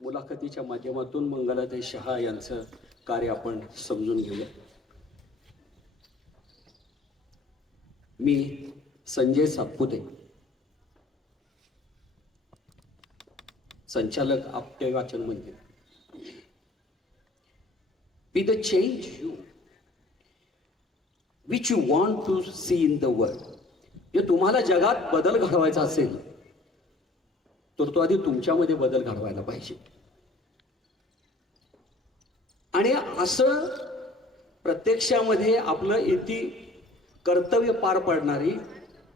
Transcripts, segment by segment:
मुलाखतीच्या माध्यमातून मंगलाताई शहा यांचं कार्य आपण समजून घेऊया. मी संजय सातपुते, संचालक आपटे वाचन मंदिर. Be the change you which you want to see in the world. जे तुम्हाला जगात बदल घडवायचा असेल तर तो आधी तुमच्यामध्ये बदल घडवायला पाहिजे. आणि असं प्रत्यक्षामध्ये आपलं इथे कर्तव्य पार पाडणारी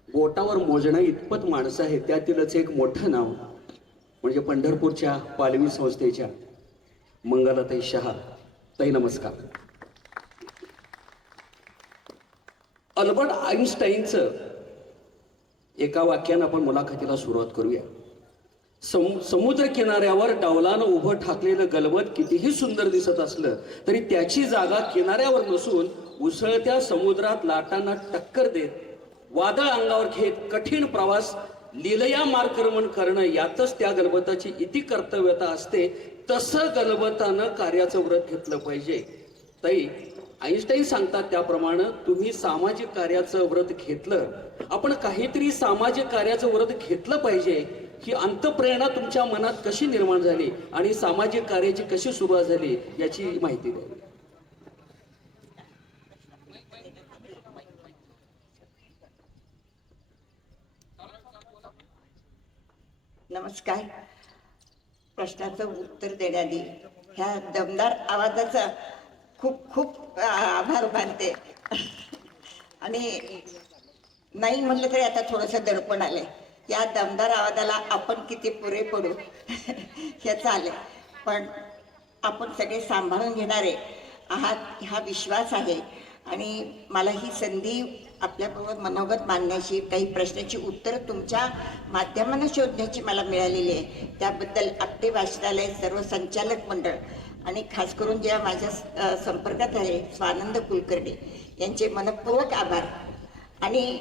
बोटावर मोजणं इतपत माणसं आहे. त्यातीलच एक मोठं नाव म्हणजे पंढरपूरच्या पालवी संस्थेच्या मंगलाताई शहा. ताई नमस्कार. अल्बर्ट आइन्स्टाईनचं एका वाक्यानं आपण मुलाखतीला सुरुवात करूया. समुद्र किनाऱ्यावर डावलानं उभं ठाकलेलं गलबत कितीही सुंदर दिसत असलं तरी त्याची जागा किनाऱ्यावर नसून उसळत्या समुद्रात लाटांना टक्कर देत वादळ अंगावर घेत कठीण प्रवास लीलया मार्गक्रमण करणं यातच त्या गलबताची इति कर्तव्यता असते. तसं गलबतानं कार्याचं व्रत घेतलं पाहिजे. ताई, आइन्स्टाईन सांगतात त्याप्रमाणे तुम्ही सामाजिक कार्याचं व्रत घेतलं. आपण काहीतरी सामाजिक कार्याचं व्रत घेतलं पाहिजे. ही अंतःप्रेरणा तुमच्या मनात कशी निर्माण झाली आणि सामाजिक कार्याची कशी सुरुवात झाली याची माहिती द्यावी. नमस्कार. प्रश्नाचं उत्तर देण्याआधी ह्या दमदार आवाजाचा खूप खूप आभार मानते. आणि नाही म्हणलं तरी आता थोडंसं दडपण आलंय. या दमदार आवाजाला आपण किती पुरे पडू ह्याचं आलंय. पण आपण सगळे सांभाळून घेणारे आहात हा विश्वास आहे. आणि मला ही संधी आपल्याबरोबर मनोगत मांडण्याची, काही प्रश्नाची उत्तरं तुमच्या माध्यमानं शोधण्याची मला मिळालेली आहे. त्याबद्दल आपटे वाचनालय, सर्व संचालक मंडळ आणि खास करून जेव्हा माझ्या संपर्कात आले स्वानंद कुलकर्णी यांचे मनपूर्वक आभार. आणि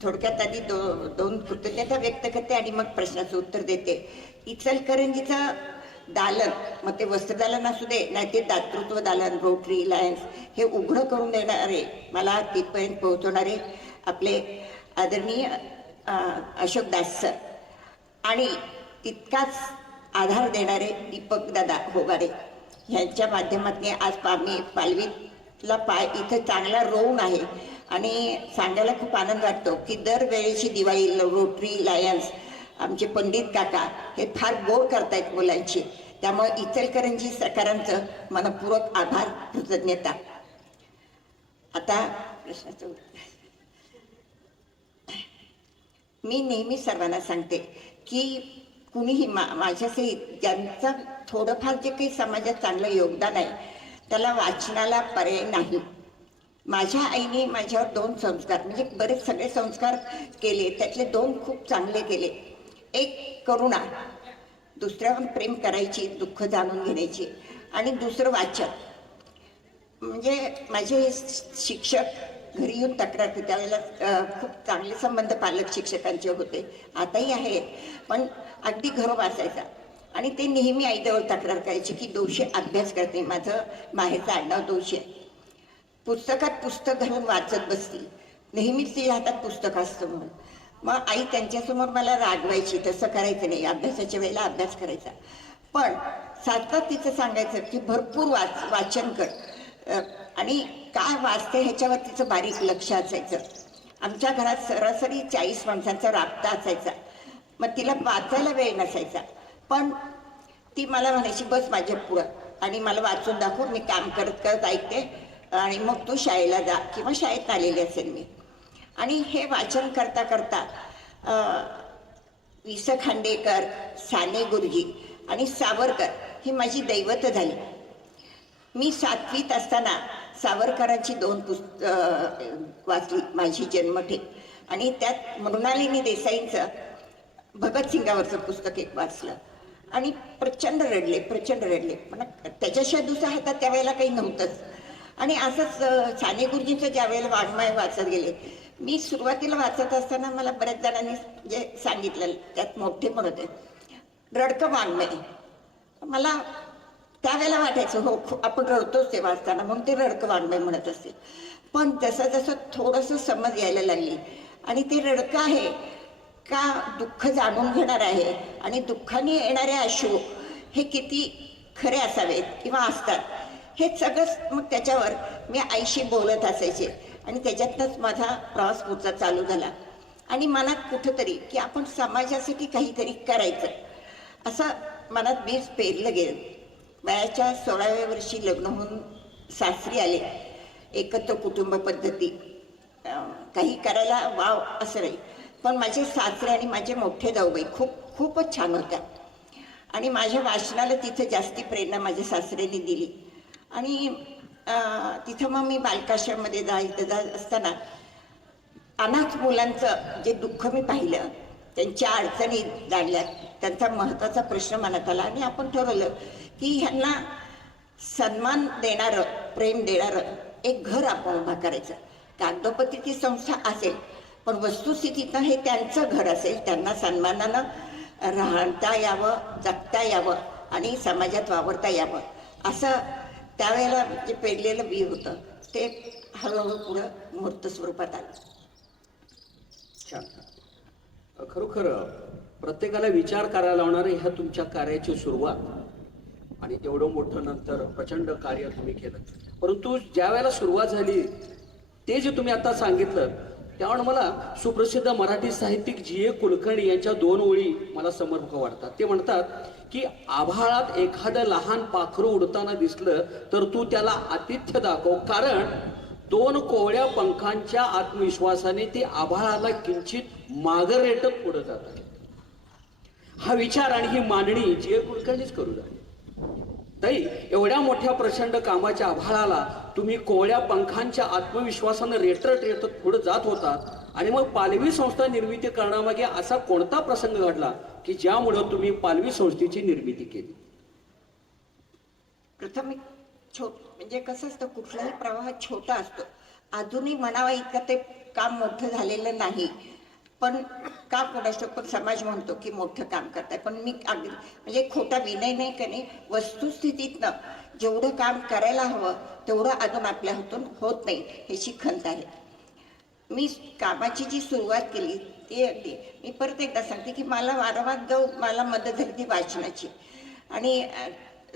थोडक्यात आधी दोन कृतज्ञता व्यक्त करते आणि मग प्रश्नाचं उत्तर देते. इचलकरंजीचं दालन, मग ते वस्त्रदालन असू दे नाही ते दातृत्व दालन, रोटरी लायन्स, हे उघडं करून देणारे, मला तिथपर्यंत पोहोचवणारे आपले आदरणीय अशोक दास सर आणि तितकाच आधार देणारे दीपक दादा होगाडे ह्यांच्या माध्यमातून आज आम्ही पालवीतला इथं चांगला रोवून आहे. आणि सांगायला खूप आनंद वाटतो की दरवेळेची दिवाळी रोटरी लायन्स आमचे पंडित काका हे फार गोड करतायत मुलांची. त्यामुळे इचलकरंजी सरकारांचं मनपूर्वक आभार, कृतज्ञता. आता प्रश्नाचं मी नेहमी सर्वांना सांगते की कुणीही माझ्यासहित ज्यांचं थोडंफार जे काही समाजात चांगलं योगदान आहे त्याला वाचनाला पर्याय नाही. माझ्या आईने माझ्यावर 2 संस्कार, म्हणजे बरेच सगळे संस्कार केले, त्यातले 2 खूप चांगले केले. एक करुणा, दुसऱ्यावर प्रेम करायची, दुःख जाणून घेण्याची, आणि दुसरं वाचन. म्हणजे माझे शिक्षक घरी येऊन तक्रार करते, त्यावेळेला खूप चांगले संबंध पालक शिक्षकांचे होते, आताही आहेत, पण अगदी घर वाचायचा. आणि ते नेहमी आईजवळ तक्रार करायची की दोषी अभ्यास करते. माझं माहेरचं आडनाव दोषी आहे. पुस्तकात पुस्तक घालून वाचत बसती, नेहमीच ती हातात पुस्तक असतं म्हणून. मग आई त्यांच्यासमोर मला रागवायची, तसं करायचं नाही, अभ्यासाच्या वेळेला अभ्यास करायचा. पण सातत्यात तिचं सांगायचं की भरपूर वाचन कर. आणि काय वाचते ह्याच्यावर तिचं बारीक लक्ष असायचं. आमच्या घरात सरासरी 40 माणसांचा राबता असायचा. मग तिला वाचायला वेळ नसायचा, पण ती मला म्हणायची बस माझ्या पुढं आणि मला वाचून दाखव, मी काम करत करत ऐकते आणि मग तू शाळेला जा, किंवा शाळेत आलेली असेल मी. आणि हे वाचन करता करता वि. स. खांडेकर, साने गुरुजी आणि सावरकर ही माझी दैवत झाली. मी 7वीत असताना सावरकरांची 2 पुस्तकं वाचली, माझी जन्मठेप. आणि त्यात मृणालिनी देसाईंचं भगतसिंगावरचं पुस्तक एक वाचलं आणि प्रचंड रडले. पण त्याच्याशिवाय दुसऱ्या हातात त्यावेळेला काही नव्हतंच. आणि असंच साने गुरुजींचं ज्या वेळेला वाङ्मय वाचत गेले, मी सुरुवातीला वाचत असताना मला बऱ्याच जणांनी जे सांगितलं, त्यात मोठे पण होते, रडकं वाङ्मय, मला त्यावेळेला वाटायचं हो आपण रडतोच ते वाचताना, मग ते रडकं वाङ्मय म्हणत असते. पण जसं जसं थोडंसं समज यायला लागली आणि ते रडकं आहे का दुःख जाणून घेणार आहे आणि दुःखाने येणारे अश्रू हे किती खरे असावेत किंवा असतात, हे सगळंच मग त्याच्यावर मी आईशी बोलत असायचे आणि त्याच्यातनंच माझा प्रवास पुढचा चालू झाला. आणि मनात कुठंतरी की आपण समाजासाठी काहीतरी करायचं असं मनात बीज पेरलं गेलं. वयाच्या 16व्या वर्षी लग्न होऊन सासरी आले. एकत्र कुटुंब पद्धती, काही करायला वाव असं नाही, पण माझे सासरे आणि माझे मोठे जाऊबाई खूपच छान होत्या आणि माझ्या वाचनाला तिथं जास्ती प्रेरणा माझ्या सासऱ्यांनी दिली. आणि तिथं मग मी बालकाश्रममध्ये जात असताना अनाथ मुलांचं जे दुःख मी पाहिलं, त्यांच्या अडचणी जाणल्या, त्यांचा महत्त्वाचा प्रश्न मनात आला आणि आपण ठरवलं की ह्यांना सन्मान देणारं, प्रेम देणारं एक घर आपण उभा करायचं. कागदोपत्री ती संस्था असेल, पण वस्तुस्थितीनं हे त्यांचं घर असेल, त्यांना सन्मानानं राहता यावं, जगता यावं आणि समाजात वावरता यावं, असं त्यावेळेला जे पेरलेलं बी होतं ते हळूहळू पुढं मूर्त स्वरूपात आलं. छान. खरोखर प्रत्येकाला विचार करायला लावणारे ह्या तुमच्या कार्याची सुरुवात आणि एवढं मोठं नंतर प्रचंड कार्य तुम्ही केलं. परंतु ज्या वेळेला सुरुवात झाली ते जे तुम्ही आता सांगितलं त्यावर मला सुप्रसिद्ध मराठी साहित्यिक जी.ए. कुलकर्णी यांच्या 2 ओळी मला समर्पक वाटतात. ते म्हणतात की आभाळात एखादं लहान पाखरू उडताना दिसलं तर तू त्याला आतिथ्य दाखव, कारण 2 कोवळ्या पंखांच्या आत्मविश्वासाने ते आभाळाला किंचित मागं रेटत पुढे जातात. हा विचार आणि ही मांडणी जी.ए. कुलकर्णीच करू लागली. ताई, एवढ्या मोठ्या प्रचंड कामाच्या आभाळाला तुम्ही कोवळ्या पंखांच्या आत्मविश्वासानं रेटत रेटत पुढे जात होतात आणि मग पालवी संस्था निर्मिती करण्यामागे असा कोणता प्रसंग घडला की ज्यामुळे तुम्ही पालवी संस्थेची निर्मिती केली? प्रथम एक म्हणजे कसं असतं, कुठलाही प्रवाह छोटा असतो. अजूनही म्हणावा इतकं ते काम मोठं झालेलं नाही, पण का कोणास पण समाज म्हणतो की मोठं काम करताय, पण मी अगदी म्हणजे खोटा विनय नाही का नाही, वस्तुस्थितीतनं जेवढं काम करायला हवं तेवढं अजून आपल्या हातून होत नाही ह्याची खंत आहे. मी कामाची जी सुरुवात केली ती अगदी मी परत एकदा सांगते की मला वारंवार जो मला मदत झाली ती वाचनाची. आणि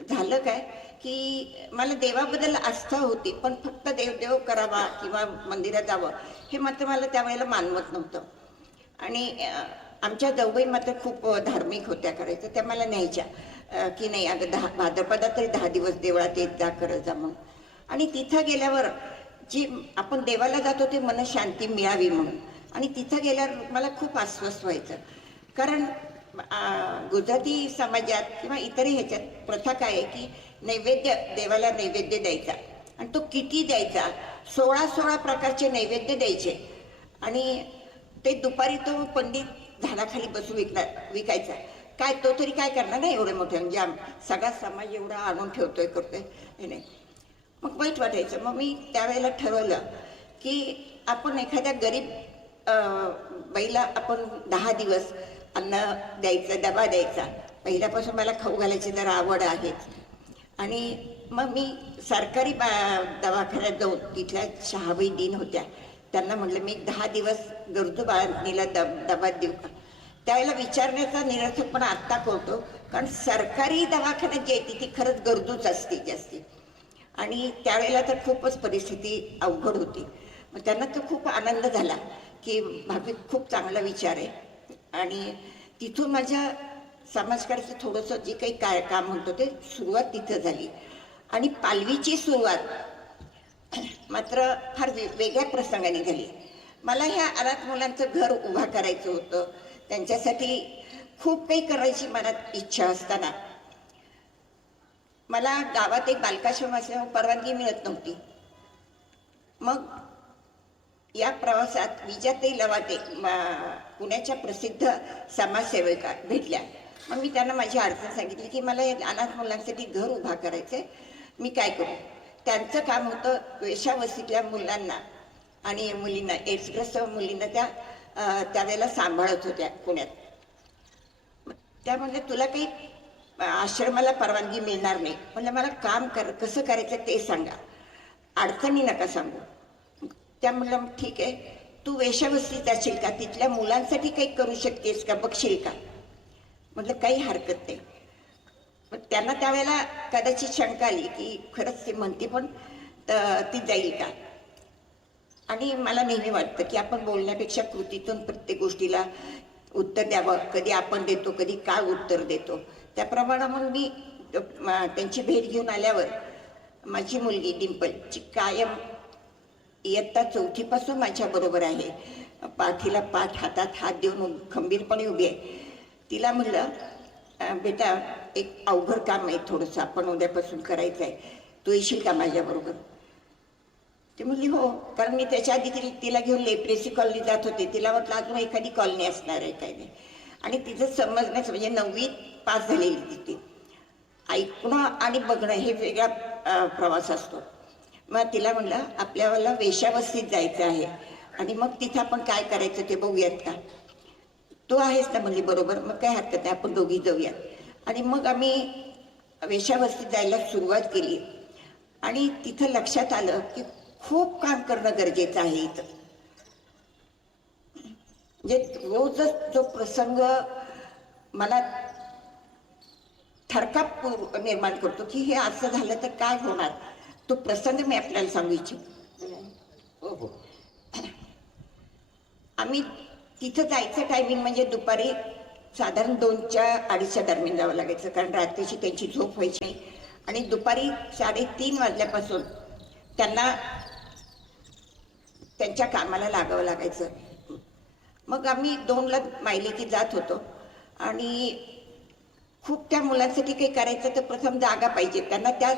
झालं काय की मला देवाबद्दल आस्था होती, पण फक्त देवदेव करावा किंवा मंदिरात जावं हे मात्र मला त्यावेळेला मानवत नव्हतं. आणि आमच्या जाऊबाई मात्र खूप धार्मिक होत्या, करायचं त्या मला न्यायच्या की नाही अगं भाद्रपदात तरी 10 दिवस देवळात येत जा, करत जा म्हणून. आणि तिथं गेल्यावर जी आपण देवाला जातो ते मनशांती मिळावी म्हणून, आणि तिथं गेल्यावर मला खूप अस्वस्थ व्हायचं. कारण गुजराती समाजात किंवा इतरही ह्याच्यात प्रथा काय आहे की नैवेद्य, देवाला नैवेद्य द्यायचा आणि तो किती द्यायचा, 16 प्रकारचे नैवेद्य द्यायचे आणि ते दुपारी तो पंडित झाडाखाली बसून विकायचा. काय तो तरी काय करणार नाही एवढे मोठे, म्हणजे सगळा समाज एवढा आणून ठेवतोय करतोय हे नाही. मग वाईट वाटायचं. मग मी त्यावेळेला ठरवलं की आपण एखाद्या गरीब बाईला आपण 10 दिवस अन्न द्यायचं, डबा द्यायचा. पहिल्यापासून मला खाऊ घालायची जरा आवड आहेच. आणि मग मी सरकारी दवाखान्यात जाऊन तिथल्या शहाबाई दिन होत्या, त्यांना म्हटलं मी 10 दिवस गरजू बाळांनीला डबा देऊ का. त्यावेळेला विचारण्याचा निरर्थकपणा आत्ता कळतो, कारण सरकारी दवाखान्यात जी येते ती खरंच गरजूच असते जास्ती. आणि त्यावेळेला तर खूपच परिस्थिती अवघड होती. मग त्यांना तर खूप आनंद झाला की भाभी खूप चांगला विचार आहे. आणि तिथून माझ्या समाजकार्याचं थोडंसं जे काही काम म्हणतो ते सुरुवात तिथं झाली. आणि पालवीची सुरुवात मात्र फार वेगळ्या प्रसंगाने झाली. मला ह्या अनाथ मुलांचं घर उभा करायचं होतं, त्यांच्यासाठी खूप काही करायची मनात इच्छा असताना मला गावात एक बालकाश्रम असल्यामुळे परवानगी मिळत नव्हती. मग या प्रवासात विजयाताई लवाटे पुण्याच्या प्रसिद्ध समाजसेविका भेटल्या. मग मी त्यांना माझी अडचण सांगितली की मला अनाथ मुलांसाठी घर उभा करायचंय, मी काय करू. त्यांचं काम होतं वेश्यावस्तीतल्या मुलांना आणि मुलींना, एड्सग्रस्त मुलींना त्या त्यावेळेला सांभाळत होत्या पुण्यात. त्या म्हणल्या तुला काही आश्रमाला परवानगी मिळणार नाही. म्हणलं मला काम कसं करायचं ते सांगा, अडचणी नका सांगू. त्या म्हणलं ठीक आहे, तू वेश्यावस्तीत जाशील का, तिथल्या मुलांसाठी काही करू शकतेस का, बघशील का. म्हटलं काही हरकत नाही. पण त्यांना त्यावेळेला कदाचित शंका आली की खरंच ती म्हणते पण ती जाईल का. आणि मला नेहमी वाटतं की आपण बोलण्यापेक्षा कृतीतून प्रत्येक गोष्टीला उत्तर द्यावं. कधी आपण देतो, कधी काय उत्तर देतो. त्याप्रमाणे मग मी त्यांची भेट घेऊन आल्यावर माझी मुलगी डिंपलची कायम इयत्ता 4थीपासून माझ्याबरोबर आहे. पाठीला पाठ, हातात हात देऊन खंबीरपणे उभी आहे. तिला म्हणलं बेटा एक अवघड काम आहे थोडंसं, आपण उद्यापासून करायचं आहे, तू येशील का माझ्याबरोबर. ती म्हणली हो, कारण मी त्याच्या आधी तिला घेऊन लेप्रेसी कॉलनी जात होते. तिला म्हटलं अजून एखादी कॉलनी असणार आहे काय नाही. आणि तिचं समजण्याचं म्हणजे 9वी पास झालेली ती. ऐकणं आणि बघणं हे वेगळा प्रवास असतो. मग तिला म्हणलं आपल्याला वेश्यावस्तीत जायचं आहे आणि मग तिथं आपण काय करायचं ते बघूयात का. तू आहेस ना म्हणली बरोबर, मग काय हरकत नाही, आपण दोघी जाऊयात. आणि मग आम्ही वेश्यावस्तीत जायला सुरुवात केली. आणि तिथं लक्षात आलं की खूप काम करणं गरजेचं आहे इथं. म्हणजे रोजच जो प्रसंग मला थरकाप निर्माण करतो की हे असं झालं तर काय होणार, तो प्रसंग मी आपल्याला सांगू इच्छितो. आम्ही तिथं जायचं टायमिंग म्हणजे दुपारी साधारण 2-2:30 दरम्यान जावं लागायचं, कारण रात्रीची त्यांची झोप व्हायची नाही. आणि दुपारी 3:30 वाजल्यापासून त्यांना त्यांच्या कामाला लागावं लागायचं. मग आम्ही 2ला मायलेकी जात होतो. आणि खूप त्या मुलांसाठी काही करायचं तर प्रथम जागा पाहिजे. त्यांना त्या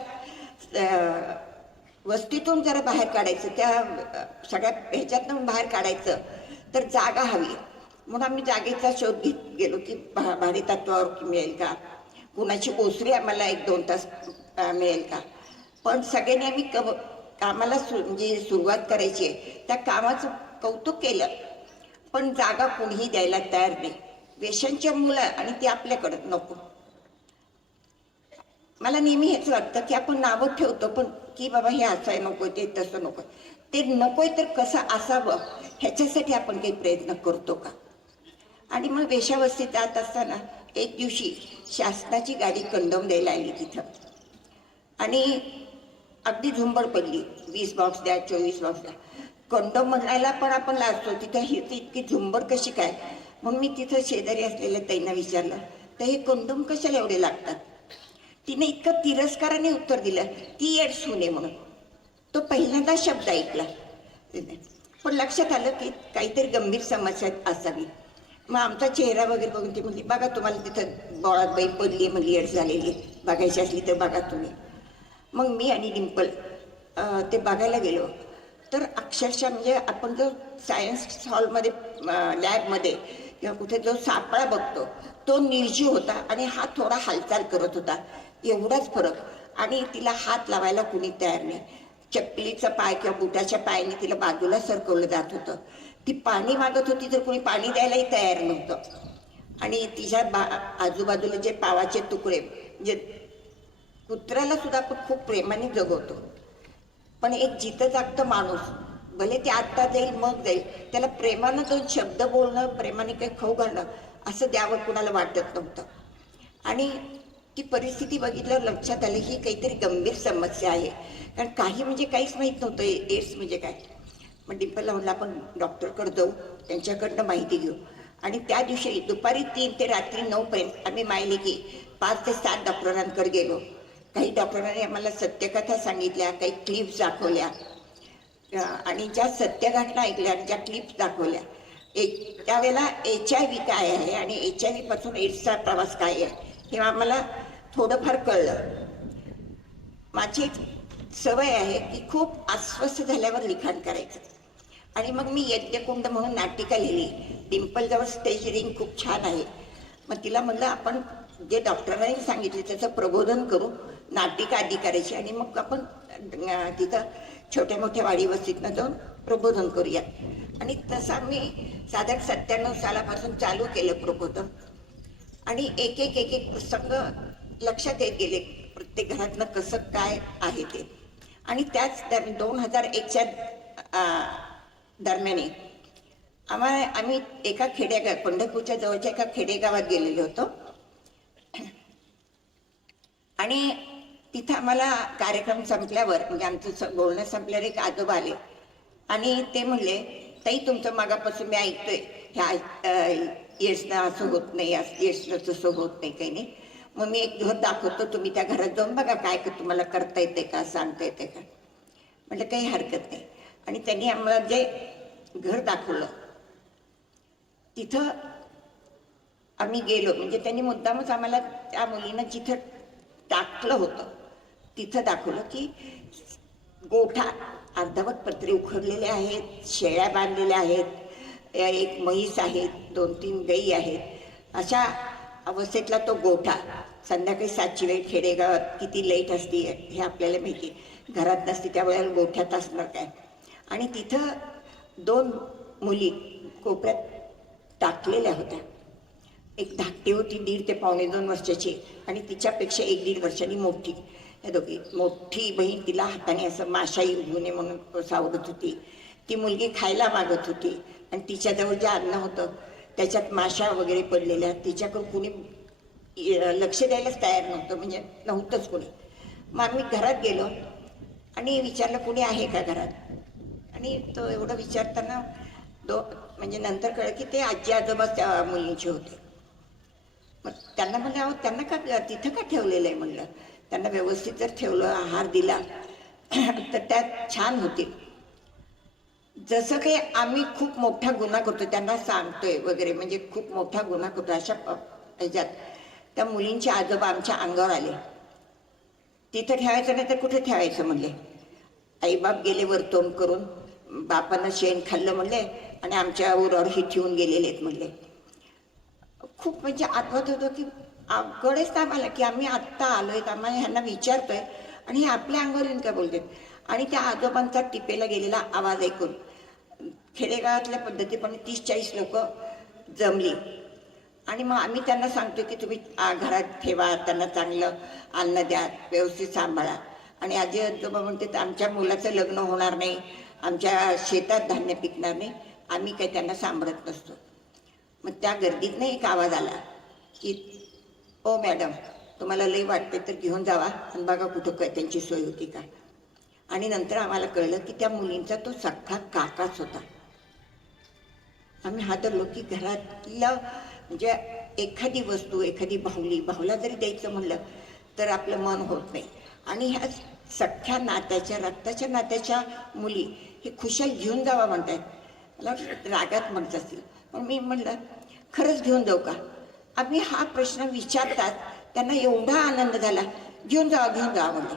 वस्तीतून जरा बाहेर काढायचं, त्या सगळ्या ह्याच्यातून बाहेर काढायचं तर जागा हवी. म्हणून आम्ही जागेचा शोध घेत गेलो की भाडे तत्वावर मिळेल का, कुणाची ओसरी आम्हाला 1-2 तास मिळेल का. पण सगळ्यांनी आम्ही कामाला म्हणजे सुरुवात करायची आहे त्या कामाचं कौतुक केलं, पण जागा कोणीही द्यायला तयार नाही. वेश्यांच्या मुलं आणि ते आपल्याकडं नको. मला नेहमी हेच वाटतं की आपण नावं ठेवतो पण की बाबा हे असं नको, ते तसं नको. ते नकोय तर कसं असावं ह्याच्यासाठी आपण काही प्रयत्न करतो का. आणि मग वेश्यावस्तीत जात असताना एक दिवशी शासनाची गाडी कंडोम द्यायला आली तिथं. आणि अगदी झुंबड पडली, 20 बॉक्स द्या, 24 बॉक्स द्या. कंडोम म्हणायला पण आपण लाजतो, तिथं ही इतकी झुंबड कशी काय. मग मी तिथं शेजारी असलेल्या ताईंना विचारलं तर हे कंडोम कशाला एवढे लागतात. तिने इतकं तिरस्काराने उत्तर दिलं ती एड्स होणे म्हणून. तो पहिल्यांदा शब्द ऐकला. पण लक्षात आलं की काहीतरी गंभीर समस्या असावी. मग आमचा चेहरा वगैरे बघून ती म्हणली बघा तुम्हाला तिथं बोळात बाई पडली, म्हणजे एड्स झालेली, बघायची असली तर बघा तुम्ही. मग मी आणि डिंपल ते बघायला गेलो तर अक्षरशः म्हणजे आपण जो सायन्स हॉलमध्ये लॅबमध्ये किंवा कुठे जो सापळा बघतो तो निर्जीव होता आणि हा थोडा हालचाल करत होता, एवढाच फरक. आणि तिला हात लावायला कुणी तयार नाही. चपलीचा पाय किंवा बुटाच्या पायाने तिला बाजूला सरकवलं जात होतं. ती पाणी मागत होती तर कोणी पाणी द्यायलाही तयार नव्हतं. आणि तिच्या आजूबाजूला जे पावाचे तुकडे, म्हणजे कुत्र्याला सुद्धा आपण खूप प्रेमाने जगवतो, पण एक जिथं जागतं माणूस भले ते आत्ता जाईल मग जाईल, त्याला प्रेमानं 2 शब्द बोलणं, प्रेमाने काही खाऊ घालणं असं द्यावं कुणाला वाटत नव्हतं. आणि ती परिस्थिती बघितल्यावर लक्षात आलं ही काहीतरी गंभीर समस्या आहे. कारण काही म्हणजे काहीच माहीत नव्हतं एड्स म्हणजे काय. मग डिंपलला म्हणलं आपण डॉक्टरकडे जाऊ, त्यांच्याकडनं माहिती घेऊ. आणि त्या दिवशी दुपारी 3 ते रात्री 9 पर्यंत आम्ही मायलेकी 5 ते 7 डॉक्टरांकडे गेलो. काही डॉक्टरांनी आम्हाला सत्यकथा सांगितल्या, काही क्लिप्स दाखवल्या. आणि ज्या सत्य घटना ऐकल्या आणि ज्या क्लिप्स दाखवल्या, त्यावेळेला HIV काय आहे आणि HIV पासून एड्सचा प्रवास काय आहे हे आम्हाला थोडंफार कळलं. माझी सवय आहे की खूप अस्वस्थ झाल्यावर लिखाण करायचं. आणि मग मी यज्ञकुंड म्हणून नाटिका लिहिली. डिंपलजवळ स्टेज रिंग खूप छान आहे. मग तिला म्हणलं आपण जे डॉक्टरांनी सांगितले त्याचं प्रबोधन करू, नाटिका आधी करायची आणि मग आपण तिथं छोट्या मोठ्या वाडी वस्तीतनं जाऊन प्रबोधन करूया. आणि तसं मी साधारण 97 सालापासून चालू केलं प्रबोधन. आणि एक एक प्रसंग लक्षात येत गेले प्रत्येक घरातनं कसं काय आहे ते. आणि त्याच 2001च्या दरम्याने आम्ही एका पंढरपूरच्या जवळच्या एका खेडेगावात गेलेलो होतो. आणि तिथं आम्हाला कार्यक्रम संपल्यावर म्हणजे आमचं बोलणं संपल्यावर एक आजोबा आले आणि ते म्हणले, ताई तुमचं मागापासून मी ऐकतोय ह्या येसनं असं होत नाही, येसनं तसं होत नाही, काही नाही. मग मी एक घर दाखवतो, तुम्ही त्या घरात जाऊन बघा काय तुम्हाला करता येते का, सांगता येते का. म्हटलं काही हरकत नाही. आणि त्यांनी आम्हाला जे घर दाखवलं तिथं आम्ही गेलो. म्हणजे त्यांनी मुद्दामच आम्हाला त्या मुलीनं जिथं टाकलं होतं तिथं दाखवलं की गोठा अर्धवट पत्रे उखडलेले आहेत, शेळ्या बांधलेल्या आहेत, एक म्हैस आहेत, 2-3 गाई आहेत. अशा अवस्थेतला तो गोठा. संध्याकाळी 7ची वेळ खेडेगावात किती लेट असते हे आपल्याला माहिती. घरात नसते त्यावेळेला गोठ्यात असणार काय. आणि तिथं 2 मुली कोपऱ्यात टाकलेल्या होत्या. एक धाकटी होती 1.5 ते पावणे 2 वर्षाची आणि तिच्यापेक्षा 1-1.5 वर्षांनी मोठी. या दोघी. मोठी बहीण तिला हाताने असं माशा येऊ नये म्हणून सावरत होती. ती मुलगी खायला मागत होती आणि तिच्याजवळ जे अन्न होतं त्याच्यात माशा वगैरे पडलेल्या. तिच्याकडून कुणी लक्ष द्यायलाच तयार नव्हतं, म्हणजे नव्हतंच कोणी. मग आम्ही घरात गेलो आणि विचारलं कुणी आहे का घरात. आणि तो एवढं विचारताना म्हणजे नंतर कळलं की ते आजी आजोबा त्या मुलींचे होते. मग त्यांना म्हणलं, अहो त्यांना का तिथं का ठेवलेलं आहे म्हणलं. त्यांना व्यवस्थित जर ठेवलं, आहार दिला तर त्यात छान होतील. जसं काही आम्ही खूप मोठा गुन्हा करतो त्यांना सांगतोय वगैरे, म्हणजे खूप मोठा गुन्हा करतो अशा ह्याच्यात त्या मुलींचे आजोबा आमच्या अंगावर आले. तिथं ठेवायचं नाही तर कुठे ठेवायचं म्हणले. आईबाप गेले वरतोंड करून, बापानं शेण खाल्लं म्हणले आणि आमच्या उरावर ही ठेवून गेलेले आहेत म्हणले. खूप म्हणजे आठवत होतं की कळेच ना आम्हाला की आम्ही आत्ता आलोय, आम्हाला ह्यांना विचारतोय आणि हे आपल्या अंगावर येऊन काय बोलतात. आणि त्या आजोबांचा टिपेला गेलेला आवाज ऐकून खेडेगावातल्या पद्धतीप्रमाणे 30-40 लोक जमली. आणि मग आम्ही त्यांना सांगतो की तुम्ही घरात ठेवा, त्यांना चांगलं अन्न द्या, व्यवस्थित सांभाळा. आणि आजी आजोबा म्हणते आमच्या मुलाचं लग्न होणार नाही, आमच्या शेतात धान्य पिकणार नाही, आम्ही काही त्यांना सांभाळत नसतो. मग त्या गर्दीतनं एक आवाज आला की ओ मॅडम तुम्हाला लई वाटते तर घेऊन जावा आणि बघा कुठं काय त्यांची सोय होती का. आणि नंतर आम्हाला कळलं की त्या मुलींचा तो सख्खा काकाच होता. आम्ही हादरलो की घरातलं म्हणजे एखादी वस्तू, एखादी भाऊला जरी द्यायचं म्हणलं तर आपलं मन होत नाही. आणि ह्या सख्ख्या नात्याच्या, रक्ताच्या नात्याच्या मुली हे खुशाल घेऊन जावा म्हणतायत. मला रागात म्हणत असतील, पण मी म्हणलं खरंच घेऊन जाऊ का. आम्ही हा प्रश्न विचारतात त्यांना एवढा आनंद झाला, घेऊन जावा म्हणले.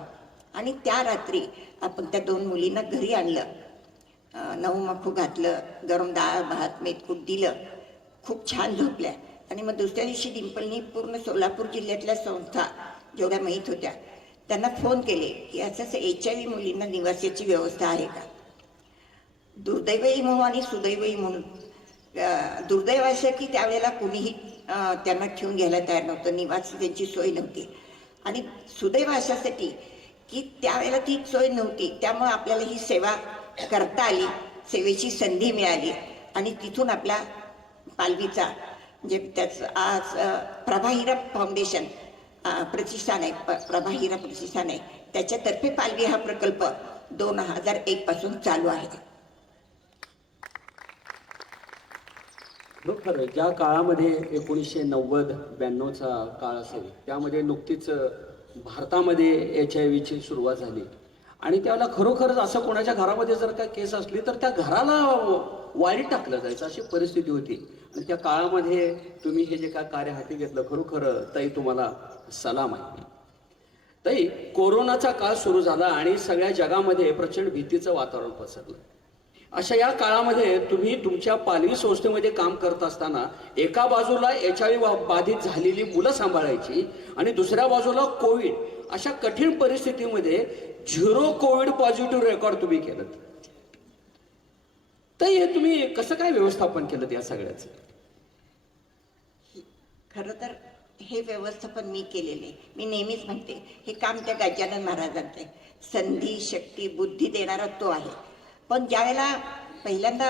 आणि त्या रात्री आपण त्या 2 मुलींना घरी आणलं, 9 मखू घातलं, गरम डाळ भात मेथकूट दिलं, खूप छान झोपल्या. आणि मग दुसऱ्या दिवशी डिंपलनी पूर्ण सोलापूर जिल्ह्यातल्या संस्था जेवढ्या माहीत होत्या त्यांना फोन केले की असं HIV मुलींना निवासाची व्यवस्था आहे का. दुर्दैवही म्हणून आणि सुदैवही म्हणून. दुर्दैव असं की त्यावेळेला कुणीही त्यांना ठेवून घ्यायला तयार नव्हतं, निवास त्यांची सोय नव्हती. आणि सुदैव अशासाठी की त्यावेळेला ती सोय नव्हती, त्यामुळे आपल्याला ही सेवा करता आली, सेवेची संधी मिळाली. आणि तिथून आपल्या पालवीचा म्हणजे त्याचं आज प्रभाहिरा फाउंडेशन प्रतिष्ठान आहे, प्रभाहिरा प्रतिष्ठान आहे, त्याच्यातर्फे पालवी हा प्रकल्प 2001 पासून चालू आहे. खरं ज्या काळामध्ये 1990-92चा काळ असेल त्यामध्ये नुकतीच भारतामध्ये HIV सुरुवात झाली. आणि त्यावेळेला खरोखरच असं कोणाच्या घरामध्ये जर काय केस असली तर त्या घराला वाईट टाकलं जायचं अशी परिस्थिती होती. आणि त्या काळामध्ये तुम्ही हे जे काय कार्य हाती घेतलं खरोखर ताई तुम्हाला सलाम आहे. ताई, कोरोनाचा काळ सुरू झाला आणि सगळ्या जगामध्ये प्रचंड भीतीचं वातावरण पसरलं. अशा या काळामध्ये तुम्ही तुमच्या पालवी संस्थेमध्ये काम करत असताना एका बाजूला HIV बाधित झालेली मुलं सांभाळायची आणि दुसऱ्या बाजूला कोविड, अशा कठीण परिस्थितीमध्ये 0 कोविड पॉझिटिव्ह रेकॉर्ड तुम्ही केलं. तर हे तुम्ही कसं काय व्यवस्थापन केलं या सगळ्याचं. खरं तर हे व्यवस्थापन मी केलेले. मी नेहमीच म्हणते हे काम त्या गजानन महाराजांचं आहे. संधी, शक्ती, बुद्धी देणारा तो आहे. पण ज्यावेळेला पहिल्यांदा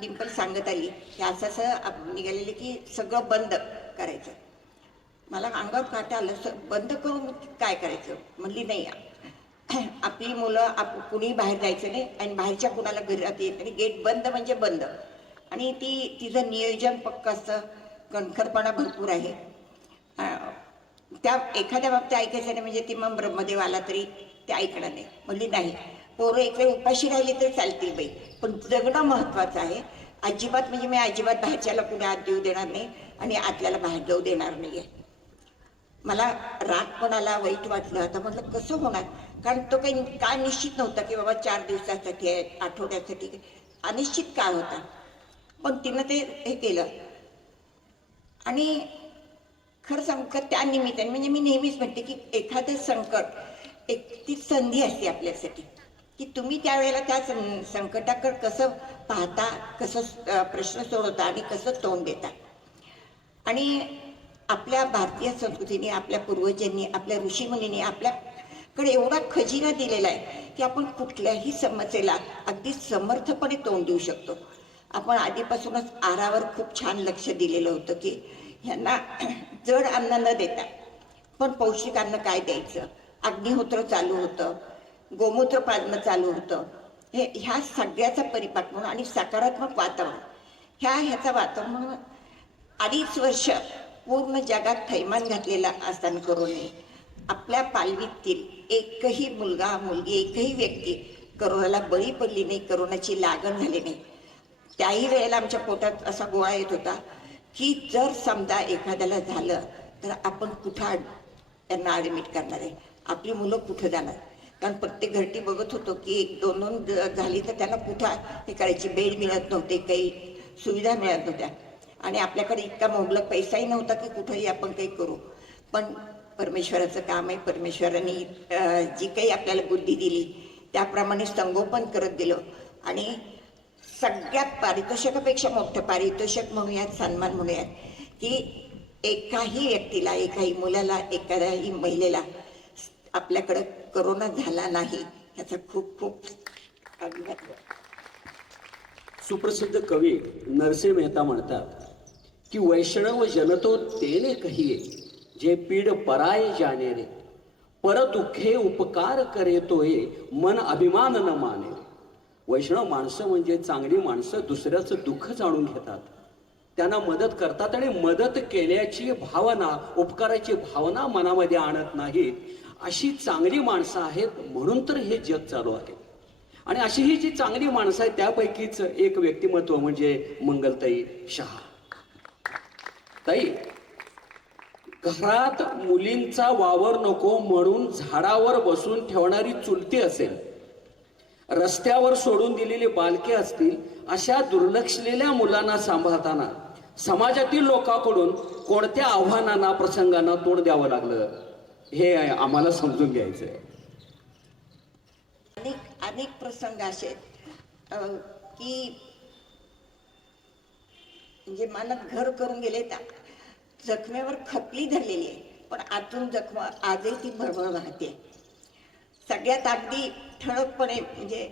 डिंपल सांगत आली की असं निघालेले की सगळं बंद करायचं, मला अंगावर काटा आलं. बंद करून काय करायचं म्हणली. नाही, आपली मुलं कुणी बाहेर जायचं नाही आणि बाहेरच्या कुणाला घरात येत नाही. गेट बंद म्हणजे बंद. आणि तिचं नियोजन पक्क असतं, कणखरपणा भरपूर आहे. त्या एखाद्या बाबतीत ऐकायचं नाही म्हणजे ती मग ब्रह्मदेव आला तरी ते ऐकणार नाही. म्हणली नाही, पोरं एक वेळ उपाशी राहिली तरी चालतील बाई, पण जगणं महत्त्वाचं आहे. अजिबात म्हणजे मी अजिबात बाहेरच्याला कुणी आत देऊ देणार नाही आणि आतल्याला बाहेर जाऊ देणार नाही आहे. मला राग पण आला, वाईट वाटलं. आता म्हटलं कसं होणार, कारण तो काही काळ निश्चित नव्हता की बाबा 4 दिवसासाठी आहे, आठवड्यासाठी, अनिश्चित काळ होता. पण तिनं ते हे केलं. आणि खरं सांगू का, त्या निमित्ताने म्हणजे मी नेहमीच म्हणते की एखादं संकट ती संधी असते आपल्यासाठी, की तुम्ही त्यावेळेला त्या संकटाकडे कसं पाहता, कसं प्रश्न सोडवता आणि कसं तोंड देता. आणि आपल्या भारतीय संस्कृतीने, आपल्या पूर्वजांनी, आपल्या ऋषीमुनींनी आपल्याकडे एवढा खजिना दिलेला आहे की आपण कुठल्याही समस्येला अगदी समर्थपणे तोंड देऊ शकतो. आपण आधीपासूनच आहारावर खूप छान लक्ष दिलेलं होतं की ह्यांना जड अन्न न देता पण पौष्टिक अन्न काय द्यायचं. अग्निहोत्र चालू होतं, गोमूत्र पाजणं चालू होतं. ह्या सगळ्याचा परिपाक म्हणून आणि सकारात्मक वातावरण, ह्याचा वातावरण म्हणून 2.5 वर्ष पूर्ण जगात थैमान घातलेला असताना करोनाने आपल्या पालवीतील एकही मुलगा, मुलगी, एकही व्यक्ती करोनाला बळी पडली नाही, करोनाची लागण झाली नाही. त्याही वेळेला आमच्या पोटात असा गोळा येत होता की जर समजा एखाद्याला झालं तर आपण कुठं त्यांना ॲडमिट करणार आहे, आपली मुलं कुठं जाणार. कारण प्रत्येक घरटी बघत होतो की 1-2 झाली तर त्यांना कुठं हे करायची, बेड मिळत नव्हते, काही सुविधा मिळत नव्हत्या. आणि आपल्याकडे इतका मुबलक पैसाही नव्हता की कुठंही आपण काही करू. पण परमेश्वराचं काम आहे. परमेश्वराने जी काही आपल्याला बुद्धी दिली त्याप्रमाणे संगोपन करत गेलो. आणि सगळ्यात पारितोषिकापेक्षा मोठं पारितोषिक म्हणूयात, सन्मान म्हणूयात की एकाही व्यक्तीला, एकाही मुलाला, एखाद्याही महिलेला आपल्याकडं करोना झाला नाही याचा खूप खूप अभिमान. सुप्रसिद्ध कवी नरसिंह मेहता म्हणतात की वैष्णव जनतो तेने कहिये, जे पीड पराय जाने रे, पर दुःखे उपकार करे तोये, मन अभिमान न माने. वैष्णव माणसं म्हणजे चांगली माणसं दुसऱ्याचं दुःख जाणून घेतात, त्यांना मदत करतात आणि मदत केल्याची भावना, उपकाराची भावना मनामध्ये आणत नाहीत. अशी चांगली माणसं आहेत म्हणून तर हे जग चालू आहे. आणि अशी ही जी चांगली माणसं आहेत त्यापैकीच एक व्यक्तिमत्व म्हणजे मंगलताई शहा. ताई, घरात मुलींचा वावर नको म्हणून झाडावर बसून ठेवणारी चुलती असेल, रस्त्यावर सोडून दिलेली बालके असतील, अशा दुर्लक्षलेल्या मुलांना सांभाळताना समाजातील लोकांकडून कोणत्या आव्हानांना, प्रसंगांना तोंड द्यावं लागलं हे आम्हाला समजून घ्यायचंय. अनेक प्रसंग असे की म्हणजे मनात घर करून गेले. जखमेवर खपली धरलेली आहे पण आतून जखम आजही ती भरभर वाहते. सगळ्यात अगदी ठळकपणे म्हणजे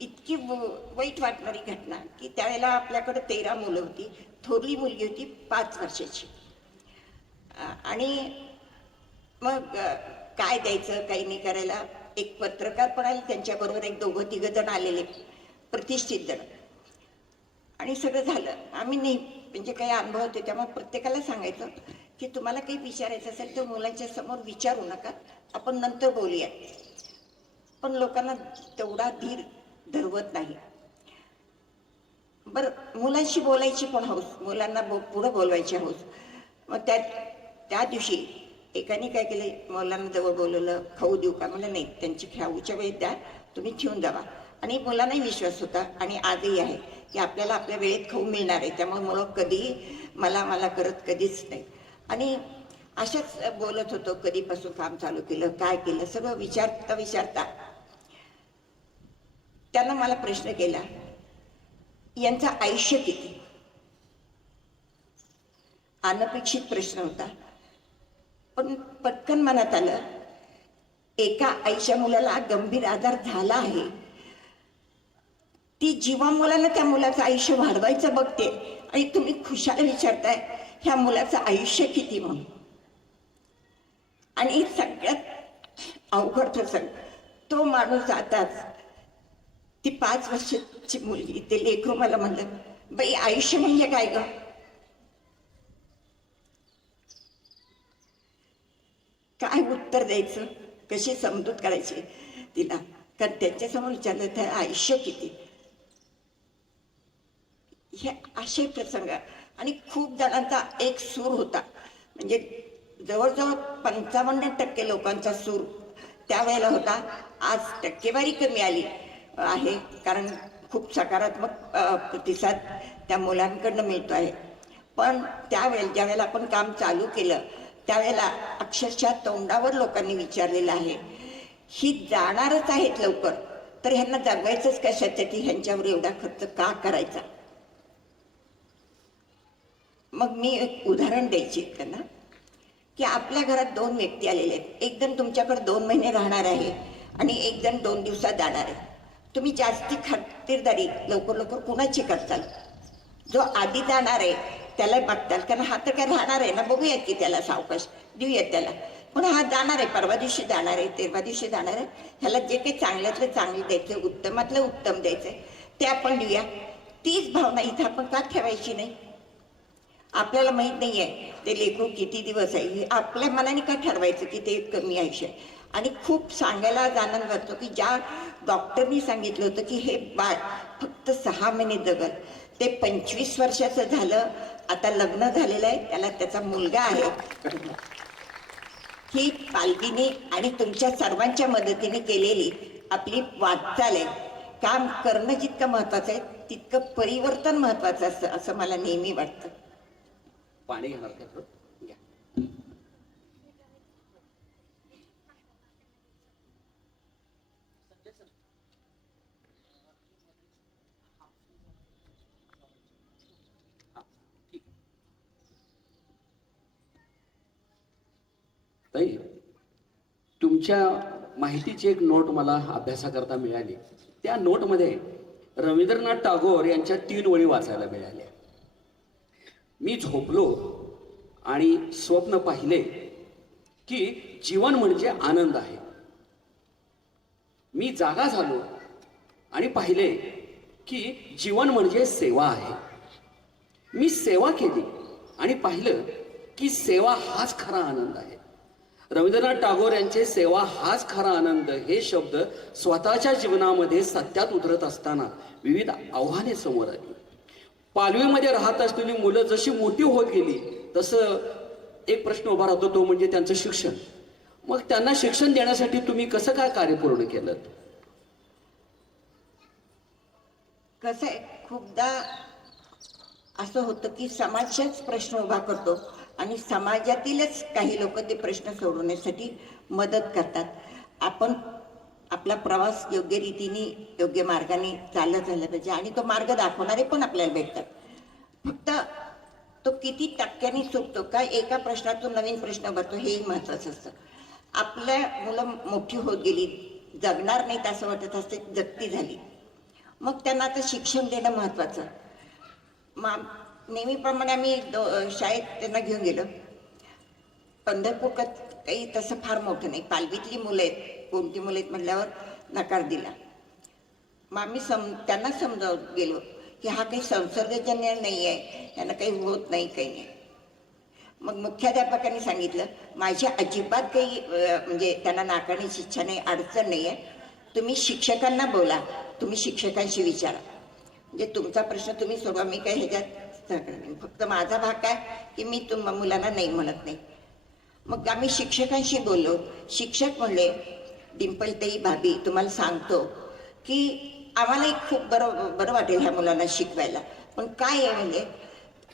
इतकी वाईट वाटणारी घटना की त्यावेळेला आपल्याकडे 13 मुलं होती. थोरली मुलगी होती 5 वर्षाची. आणि मग काय द्यायचं काही नाही करायला एक पत्रकार पण आले, त्यांच्याबरोबर एक 2-3 जण आलेले, प्रतिष्ठित जण. आणि सगळं झालं. आम्ही नाही म्हणजे काही अनुभव होते त्यामुळे प्रत्येकाला सांगायचं की तुम्हाला काही विचारायचं असेल तर मुलांच्या समोर विचारू नका, आपण नंतर बोलूया. पण लोकांना तेवढा धीर धरवत नाही. बरं, मुलांशी बोलायची पण हौस, मुलांना पुढं बोलवायची हौस. मग त्या दिवशी एकाने काय केलं, मुलांना जवळ बोलवलं, खाऊ देऊ का, म्हणलं नाही, त्यांची खाऊच्या वेळेत द्या, तुम्ही ठेवून जावा. आणि मुलांनाही विश्वास होता आणि आजही आहे की आपल्याला आपल्या वेळेत खाऊ मिळणार आहे. त्यामुळे मुलं कधीही मला करत कधीच नाही. आणि अशाच बोलत होतो, कधीपासून काम चालू केलं, काय केलं, सगळं विचारता त्यांना मला प्रश्न केला, यांचं आयुष्य किती? अनपेक्षित प्रश्न होता. पण पटकन मनात आलं, एका आईच्या मुलाला गंभीर आजार झाला आहे, ती जीवा मुलानं त्या मुलाचं आयुष्य वाढवायचं बघते आणि तुम्ही खुशाला विचारताय ह्या मुलाचं आयुष्य किती म्हणून. आणि सगळ्यात अवघड प्रसंग, तो माणूस जाताच ती 5 वर्षाची मुलगी, ते लेकरू मला म्हणलं, बाई आयुष्य म्हणजे काय ग? काय उत्तर द्यायचं, कशी समजूत करायची तिला, कारण त्याच्यासमोर विचारलं तर आयुष्य किती. हे असे प्रसंग. आणि खूप जणांचा एक सूर होता, म्हणजे जवळजवळ 55% लोकांचा सूर त्यावेळेला होता. आज टक्केवारी कमी आली आहे, कारण खूप सकारात्मक प्रतिसाद त्या मुलांकडनं मिळतो आहे. पण त्यावेळेला ज्यावेळेला आपण काम चालू केलं त्यावेळेला अक्षरशः तोंडावर लोकांनी विचारलेलं आहे, ही जाणारच आहेत लवकर, तर ह्यांना जगवायचंच कशासाठी, ह्यांच्यावर एवढा खर्च का करायचा. मग मी एक उदाहरण द्यायची त्यांना, की आपल्या घरात 2 व्यक्ती आलेले आहेत. एक जण तुमच्याकडे 2 महिने राहणार आहे आणि एक जण 2 दिवसात जाणार आहे. तुम्ही जास्ती खातिरदारी लवकर कुणाची करताल? जो आधी जाणार आहे त्याला बघताल, कारण हा तर काय राहणार आहे ना, बघूयात की त्याला सावकाश देऊयात त्याला. पण हा जाणार आहे, परवा दिवशी जाणार आहे, तेरवा दिवशी जाणार आहे, ह्याला जे काही चांगल्यातलं चांगलं द्यायचं, उत्तमातलं उत्तम द्यायचं ते आपण देऊया. तीच भावना इथं आपण का ठेवायची नाही? आपल्याला माहित नाही आहे ते लेकरू किती दिवस आहे, आपल्या मनाने का ठरवायचं की ते कमी आयुष्य आहे. आणि खूप सांगायला आनंद वाटतो की ज्या डॉक्टरनी सांगितलं होतं की हे बाळ फक्त 6 महिने जगल, ते 25 वर्षाचं झालं, आता लग्न झालेलं आहे, त्याला त्याचा मुलगा आहे. ही पालखीने आणि तुमच्या सर्वांच्या मदतीने केलेली आपली वाटचाल आहे. काम करणं जितकं महत्वाचं आहे तितकं परिवर्तन महत्वाचं असतं, असं मला नेहमी वाटतं. पाणी घेणार का थोडं? घ्या. ताई, तुमच्या माहितीची एक नोट मला अभ्यासाकरता मिळाली. त्या नोटमध्ये रवींद्रनाथ टागोर यांच्या 3 ओळी वाचायला मिळाल्या. मी झोपलो आणि स्वप्न पाहिले की जीवन म्हणजे आनंद आहे. मी जागा झालो आणि पाहिले की जीवन म्हणजे सेवा आहे. मी सेवा केली आणि पाहिलं की सेवा हाच खरा आनंद आहे. रवींद्रनाथ टागोर यांचे सेवा हाच खरा आनंद हे शब्द स्वतःच्या जीवनामध्ये सत्यात उतरत असताना विविध आव्हाने समोर आली. पालवीमध्ये राहत असलेली मुलं जशी मोठी होत गेली तसं एक प्रश्न उभा राहतो, तो म्हणजे त्यांचं शिक्षण. मग त्यांना शिक्षण देण्यासाठी तुम्ही कसं काय कार्य पूर्ण केलं? कसं आहे, खूपदा असं होतं की समाजच प्रश्न उभा करतो आणि समाजातीलच काही लोक ते प्रश्न सोडवण्यासाठी मदत करतात. आपण आपला प्रवास योग्य रीतीने योग्य मार्गाने चालत झाला पाहिजे आणि तो मार्ग दाखवणारे पण आपल्याला भेटतात. फक्त तो किती टक्क्यांनी सुटतो का एका प्रश्नातून नवीन प्रश्न भरतो हेही महत्वाचं असतं. आपल्या मुलं मोठी होत गेली, जगणार नाहीत असं वाटत असते, जगती झाली, मग त्यांना आता शिक्षण देणं महत्वाचं. नेहमीप्रमाणे आम्ही शाळेत त्यांना घेऊन गेलो. पंढरपूर काही तसं फार मोठं नाही, पालवीतली मुलं आहेत, कोणती मुलं आहेत म्हटल्यावर नकार दिला. मग आम्ही त्यांना समजावत गेलो की हा काही संसर्गजन्य नाही आहे, त्यांना काही होत नाही, काही नाही. मग मुख्याध्यापकांनी सांगितलं, माझ्या अजिबात काही म्हणजे त्यांना नाकारण्याची इच्छा नाही, अडचण नाही आहे, तुम्ही शिक्षकांना बोला, तुम्ही शिक्षकांशी विचारा, म्हणजे तुमचा प्रश्न तुम्ही सोडवा, मी काही ह्याच्यात नाही. फक्त माझा भाग काय की मी मुलांना नाही म्हणत नाही. मग आम्ही शिक्षकांशी बोललो. शिक्षक म्हणले, डिंपलताई भाभी तुम्हाला सांगतो की आम्हालाही खूप बरं वाटेल ह्या मुलांना शिकवायला, पण काय आहे म्हणजे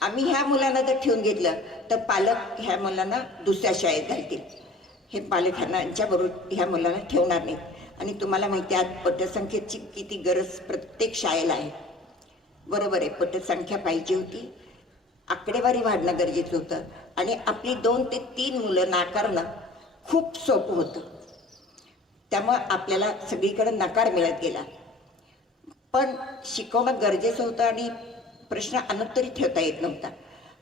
आम्ही ह्या मुलांना जर ठेवून घेतलं तर पालक ह्या मुलांना दुसऱ्या शाळेत घालतील, हे पालक ह्यांच्याबरोबर ह्या मुलांना ठेवणार नाहीत. आणि तुम्हाला माहिती आहे आज पटसंख्येची किती गरज प्रत्येक शाळेला आहे. बरोबर आहे, पटसंख्या पाहिजे होती, आकडेवारी वाढणं गरजेचं होतं आणि आपली 2 ते 3 मुलं नाकारणं खूप सोपं होतं. त्यामुळं आपल्याला सगळीकडे नकार मिळत गेला. पण शिकवणं गरजेचं होतं आणि प्रश्न अनुत्तरित ठेवता येत नव्हता.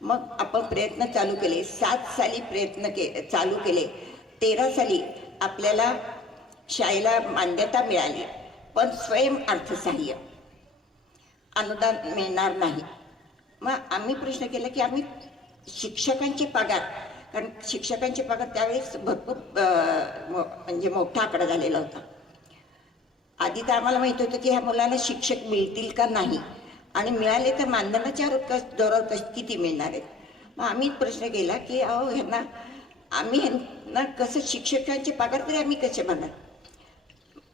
मग आपण प्रयत्न चालू केले. 7 साली चालू केले. 13 साली आपल्याला शाळेला मान्यता मिळाली, पण स्वयं अर्थसहाय्य अनुदान मिळणार नाही. मग आम्ही प्रश्न केला की आम्ही शिक्षकांचे पगार, कारण शिक्षकांचे पगार त्यावेळेस भरपूर म्हणजे मोठा आकडा झालेला होता. आधी तर आम्हाला माहित होतं की ह्या मुलांना शिक्षक मिळतील का नाही, आणि मिळाले तर मानधनाच्या जोरावर किती मिळणार आहेत. मग आम्ही प्रश्न केला की अहो ह्यांना कसं शिक्षकांचे पगार तरी आम्ही कसे भरणार,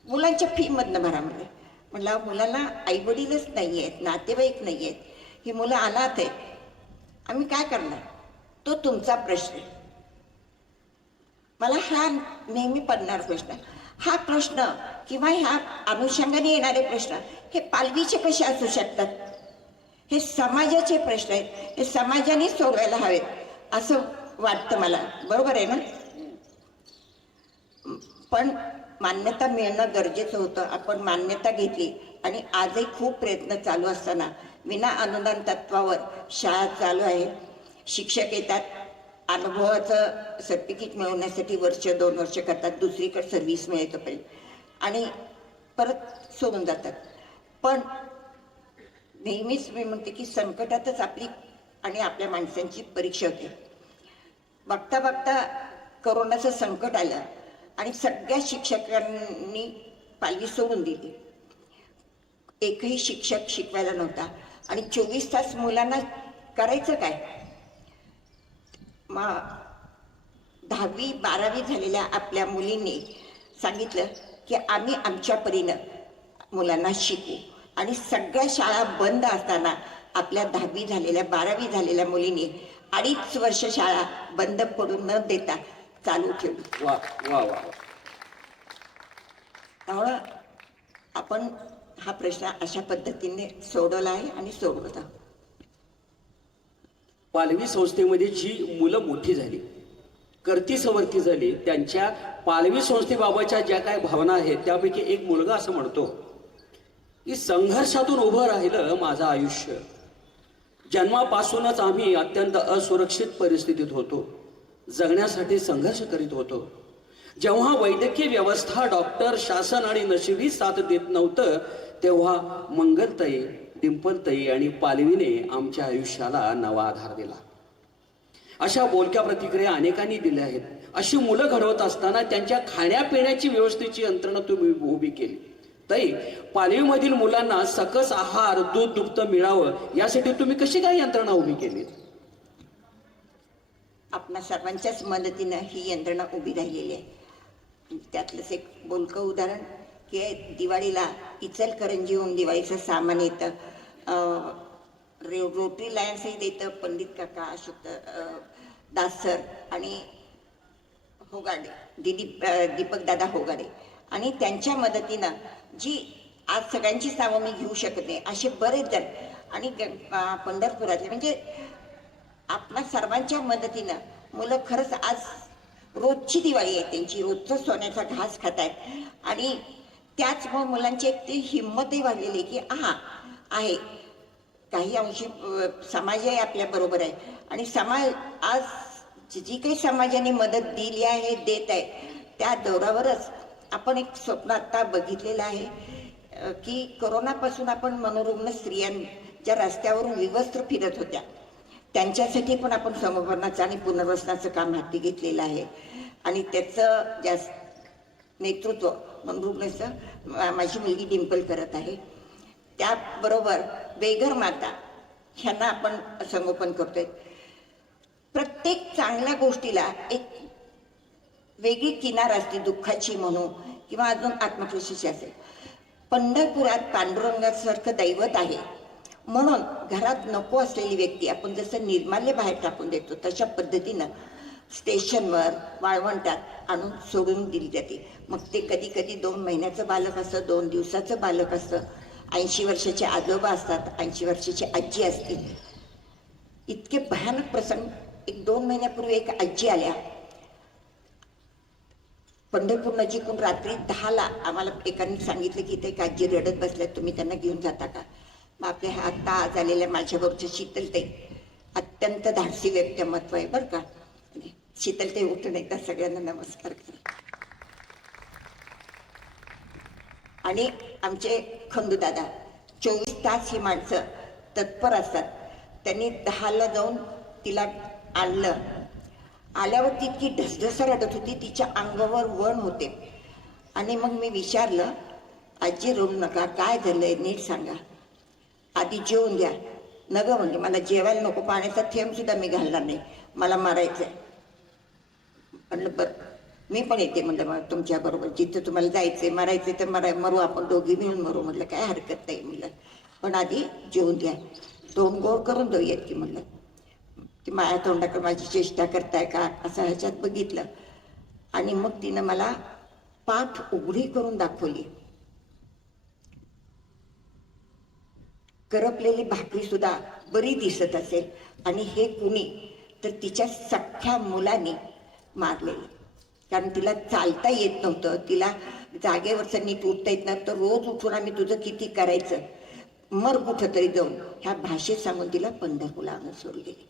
मुलांच्या फीमधनं भरा म्हणलं मुलांना आईवडीलच नाही आहेत, नातेवाईक नाही आहेत, ही मुलं अनाथ आहेत, आम्ही काय करणार, तो तुमचा प्रश्न आहे. मला हा नेहमी पडणार प्रश्न, हा प्रश्न किंवा ह्या अनुषंगाने येणारे प्रश्न हे पालवीचे कसे असू शकतात? हे समाजाचे प्रश्न आहेत, हे समाजाने सोडवायला हवेत असं वाटतं मला. बरोबर आहे ना? पण मान्यता मिळणं गरजेचं होतं. आपण मान्यता घेतली आणि आजही खूप प्रयत्न चालू असताना विना अनुदान तत्वावर शाळा चालू आहे. शिक्षक येतात, अनुभवाचं सर्टिफिकेट मिळवण्यासाठी 1-2 वर्ष करतात, दुसरीकडे सर्व्हिस मिळेपर्यंत आणि परत सोडून जातात. पण नेहमीच मी म्हणते की संकटातच आपली आणि आपल्या माणसांची परीक्षा होते. बघता बघता करोनाचं संकट आलं आणि सगळ्या शिक्षकांनी पालवी सोडून दिली. एकही शिक्षक शिकवायला नव्हता आणि 24 तास मुलांना करायचं काय? मग 10वी 12वी झालेल्या आपल्या मुलींनी सांगितलं की आम्ही आमच्या परीनं मुलांना शिकू, आणि सगळ्या शाळा बंद असताना आपल्या 10वी झालेल्या 12वी झालेल्या मुलींनी 2.5 वर्ष शाळा बंद पडून न देता चालू ठेवली. वा वा वा. त्यामुळं आपण हा प्रश्न अशा पद्धतीने सोडवला आहे आणि सोडवत आहोत. पालवी संस्थेमध्ये जी मुलं मोठी झाली, करती सवरती झाली, त्यांच्या पालवी संस्थेबाबतच्या ज्या काही भावना आहेत त्यापैकी एक मुलगा असं म्हणतो की संघर्षातून उभं राहिलं माझं आयुष्य. जन्मापासूनच आम्ही अत्यंत असुरक्षित परिस्थितीत होतो, जगण्यासाठी संघर्ष करीत होतो. जेव्हा वैद्यकीय व्यवस्था, डॉक्टर, शासन आणि नशिबी साथ देत नव्हतं, तेव्हा मंगलताई, डिंपलताई आणि पालवीने आमच्या आयुष्याला नवा आधार दिला. अशा बोलक्या प्रतिक्रिया अनेकांनी दिल्या आहेत. अशी मुलं घडवत असताना त्यांच्या खाण्यापिण्याची व्यवस्थेची यंत्रणा तुम्ही उभी केली. ताई, पालवीमधील मुलांना सकस आहार, दूध दुभतं मिळावं यासाठी तुम्ही कशी काय यंत्रणा उभी केली? आपणा सर्वांच्याच मदतीनं ही यंत्रणा उभी राहिलेली आहे. त्यातलंच एक बोलकं उदाहरण की दिवाळीला इचलकरंजीहून दिवाळीचं सामान येतं, रोटरी लायन्सही देतं, पंडित काका, अशोक दास सर आणि होगाडे, दीपक दादा होगाडे, आणि त्यांच्या मदतीनं जी आज सगळ्यांची नावं मी घेऊ शकत नाही असे बरेच जण, आणि पंढरपुरातले, म्हणजे आपल्या सर्वांच्या मदतीनं मुलं खरंच आज रोजची दिवाळी आहे त्यांची, रोजचं सोन्याचा घास खात आहेत. आणि त्याचमुळे मुलांची एक ती हिंमतही वाढलेली की आहे काही अंशी समाजही आपल्या बरोबर आहे, आणि समाज आज जी काही समाजाने मदत दिली आहे, देत आहे, त्या दौरावरच आपण एक स्वप्न आता बघितलेलं आहे की कोरोनापासून आपण मनोरुग्ण स्त्रियां ज्या रस्त्यावरून विवस्त्र फिरत होत्या त्यांच्यासाठी पण आपण समर्पणाचं आणि पुनर्वसनाचं काम हाती घेतलेलं आहे. आणि त्याचं नेतृत्व मनोरुग्णाचं माझी मुलगी डिंपल करत आहे. त्याबरोबर बेघर माता ह्यांना आपण संगोपन करतोय. प्रत्येक चांगल्या गोष्टीला एक वेगळी किनार असते, दुःखाची म्हणू किंवा अजून आत्मक्लेशाची असेल. पंढरपुरात पांडुरंगासारखं दैवत आहे म्हणून घरात नको असलेली व्यक्ती आपण जसं निर्माल्य बाहेर टाकून देतो तशा पद्धतीनं स्टेशनवर, वाळवंटात आणून सोडून दिली जाते. मग ते कधी कधी 2 महिन्याचं बालक असतं, 2 दिवसाचं बालक असतं, 80 वर्षाचे आजोबा असतात, 80 वर्षाची आजी असते. इतके भयानक प्रसंग. 1-2 महिन्यापूर्वी एक आजी आल्या पंढरपूर नजीकून रात्री 10ला. आम्हाला एकाने सांगितलं की इथे एक आजी रडत बसल्यात, तुम्ही त्यांना घेऊन जाता का? मग आपल्या हा आत्ता आज आलेल्या माझ्याबरोबरच्या शीतलताई, अत्यंत धाडसी व्यक्तिमत्व आहे बरं का. शीतलताई उठून एकदा सगळ्यांना नमस्कार करा. आणि आमचे खंडूदादा 24 तास ही माणसं तत्पर असतात. त्यांनी 10ला जाऊन तिला आणलं. आल्यावर ती इतकी ढसढस रडत होती, तिच्या अंगावर वण होते. आणि मग मी विचारलं, आजी रडू नका, काय झालंय नीट सांगा, आधी जेवून द्या. नगं म्हणजे मला जेवायला नको, पाण्याचा थेंब सुद्धा मी घालणार नाही, मला मरायचंय. म्हणलं बरं मी पण येते. म्हणलं मग तुमच्या बरोबर जिथं तुम्हाला जायचंय, मरायचंय तर मरू, आपण दोघी मिळून मरू. म्हटलं काय हरकत नाही म्हणलं, पण आधी जेवून द्या, तोंड गोड करून देऊयात की. म्हणलं ती माया तोंडाकडे माझी चेष्टा करताय का असं ह्याच्यात बघितलं. आणि मग तिनं मला पाठ उघडी करून दाखवली. करपलेली भाकरी सुद्धा बरी दिसत असेल. आणि हे कुणी तर तिच्या सख्ख्या मुलाने मारलेली. कारण तिला चालता येत नव्हतं, तिला जागेवरचं नीट उठता येत नव्हतं. रोज उठून आम्ही तुझं किती करायचं, मर कुठं तरी जाऊन, ह्या भाषेत सांगून तिला पंढरपूरला आणून सोडलेली.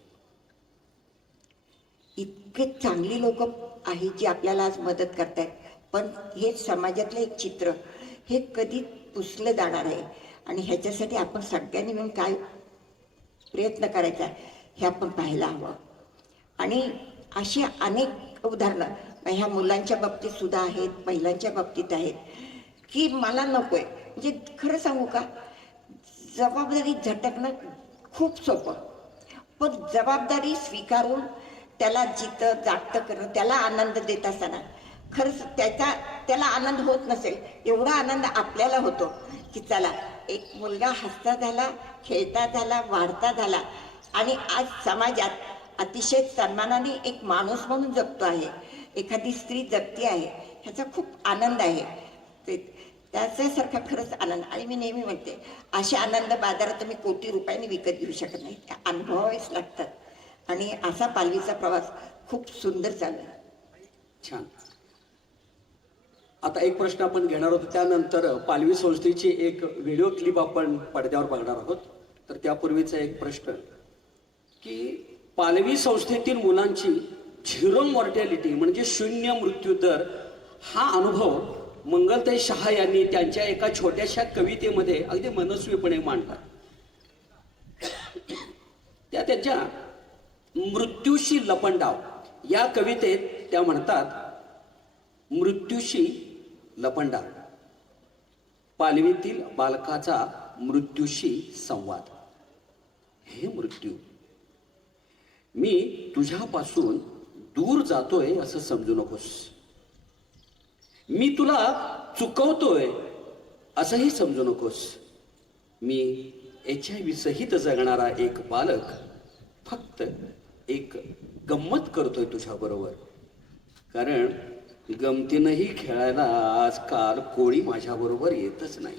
इतके चांगली लोक आहेत जी आपल्याला आज मदत करतायत. पण हे समाजातलं एक चित्र हे कधी पुसलं जाणार आहे. आणि ह्याच्यासाठी आपण सगळ्यांनी मिळून काय प्रयत्न करायचा हे आपण पाहायला हवं. आणि अशी अनेक उदाहरणं ह्या मुलांच्या बाबतीत सुद्धा आहेत, महिलांच्या बाबतीत आहेत, की मला नकोय. म्हणजे खरं सांगू का, जबाबदारी झटकणं खूप सोपं, पण जबाबदारी स्वीकारून त्याला जिथं जागतं करणं, त्याला आनंद देत असताना खरंच त्याला आनंद होत नसेल एवढा आनंद आपल्याला होतो. की चला एक मुलगा हसता झाला, खेळता झाला, वाढता झाला आणि आज समाजात अतिशय सन्मानाने एक माणूस म्हणून जगतो आहे, एखादी स्त्री जगती आहे, ह्याचा खूप आनंद आहे. त्याच्यासारखा खरंच आनंद. आणि मी नेहमी म्हणते, असे आनंद बाजारात तुम्ही कोटी रुपयांनी विकत घेऊ शकत नाही, त्या अनुभवावेच लागतात. आणि असा पालवीचा प्रवास खूप सुंदर चालला. छान. आता एक प्रश्न आपण घेणार आहोत, त्यानंतर पालवी संस्थेची एक व्हिडिओ क्लिप आपण पडद्यावर बघणार आहोत. तर त्यापूर्वीचा एक प्रश्न की पालवी संस्थेतील मुलांची झिरो मॉर्टॅलिटी म्हणजे शून्य मृत्यू दर हा अनुभव मंगलताई शहा यांनी त्यांच्या एका छोट्याशा कवितेमध्ये अगदी मनस्वीपणे मांडला. त्या त्यांच्या मृत्यूशी लपंडाव या कवितेत त्या म्हणतात, मृत्यूशी लपंडाव, पालवीतील बालकाचा मृत्यूशी संवाद. हे मृत्यू, मी तुझ्यापासून दूर जातोय असं समजू नकोस, मी तुला चुकवतोय असंही समजू नकोस. मी HIV सहित जगणारा एक बालक फक्त एक गंमत करतोय तुझ्या बरोबर, कारण गमतीनंही खेळायला आजकाल कोणी माझ्या बरोबर येतच नाही.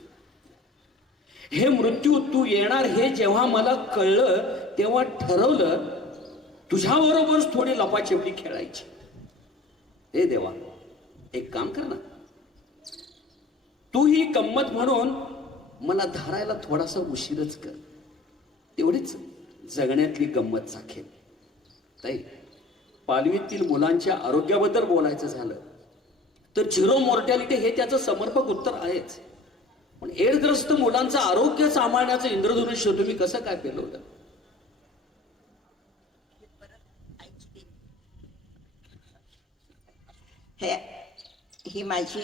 हे मृत्यू, तू येणार हे जेव्हा मला कळलं तेव्हा ठरवलं तुझ्याबरोबरच थोडी लपाछपी खेळायची. हे देवा, एक काम कर ना, तू ही गंमत म्हणून मला धरायला थोडासा उशीरच कर, तेवढीच जगण्यातली गंमत चाखेल. ताई, पालवीतील मुलांच्या आरोग्याबद्दल बोलायचं झालं तर झिरो मॉर्टॅलिटी हे त्याचं समर्पक उत्तर आहेच. पण एड्सग्रस्त मुलांचं आरोग्य सांभाळण्याचं इंद्रधनुष्य तुम्ही कसं काय पेलवलं? ही माझी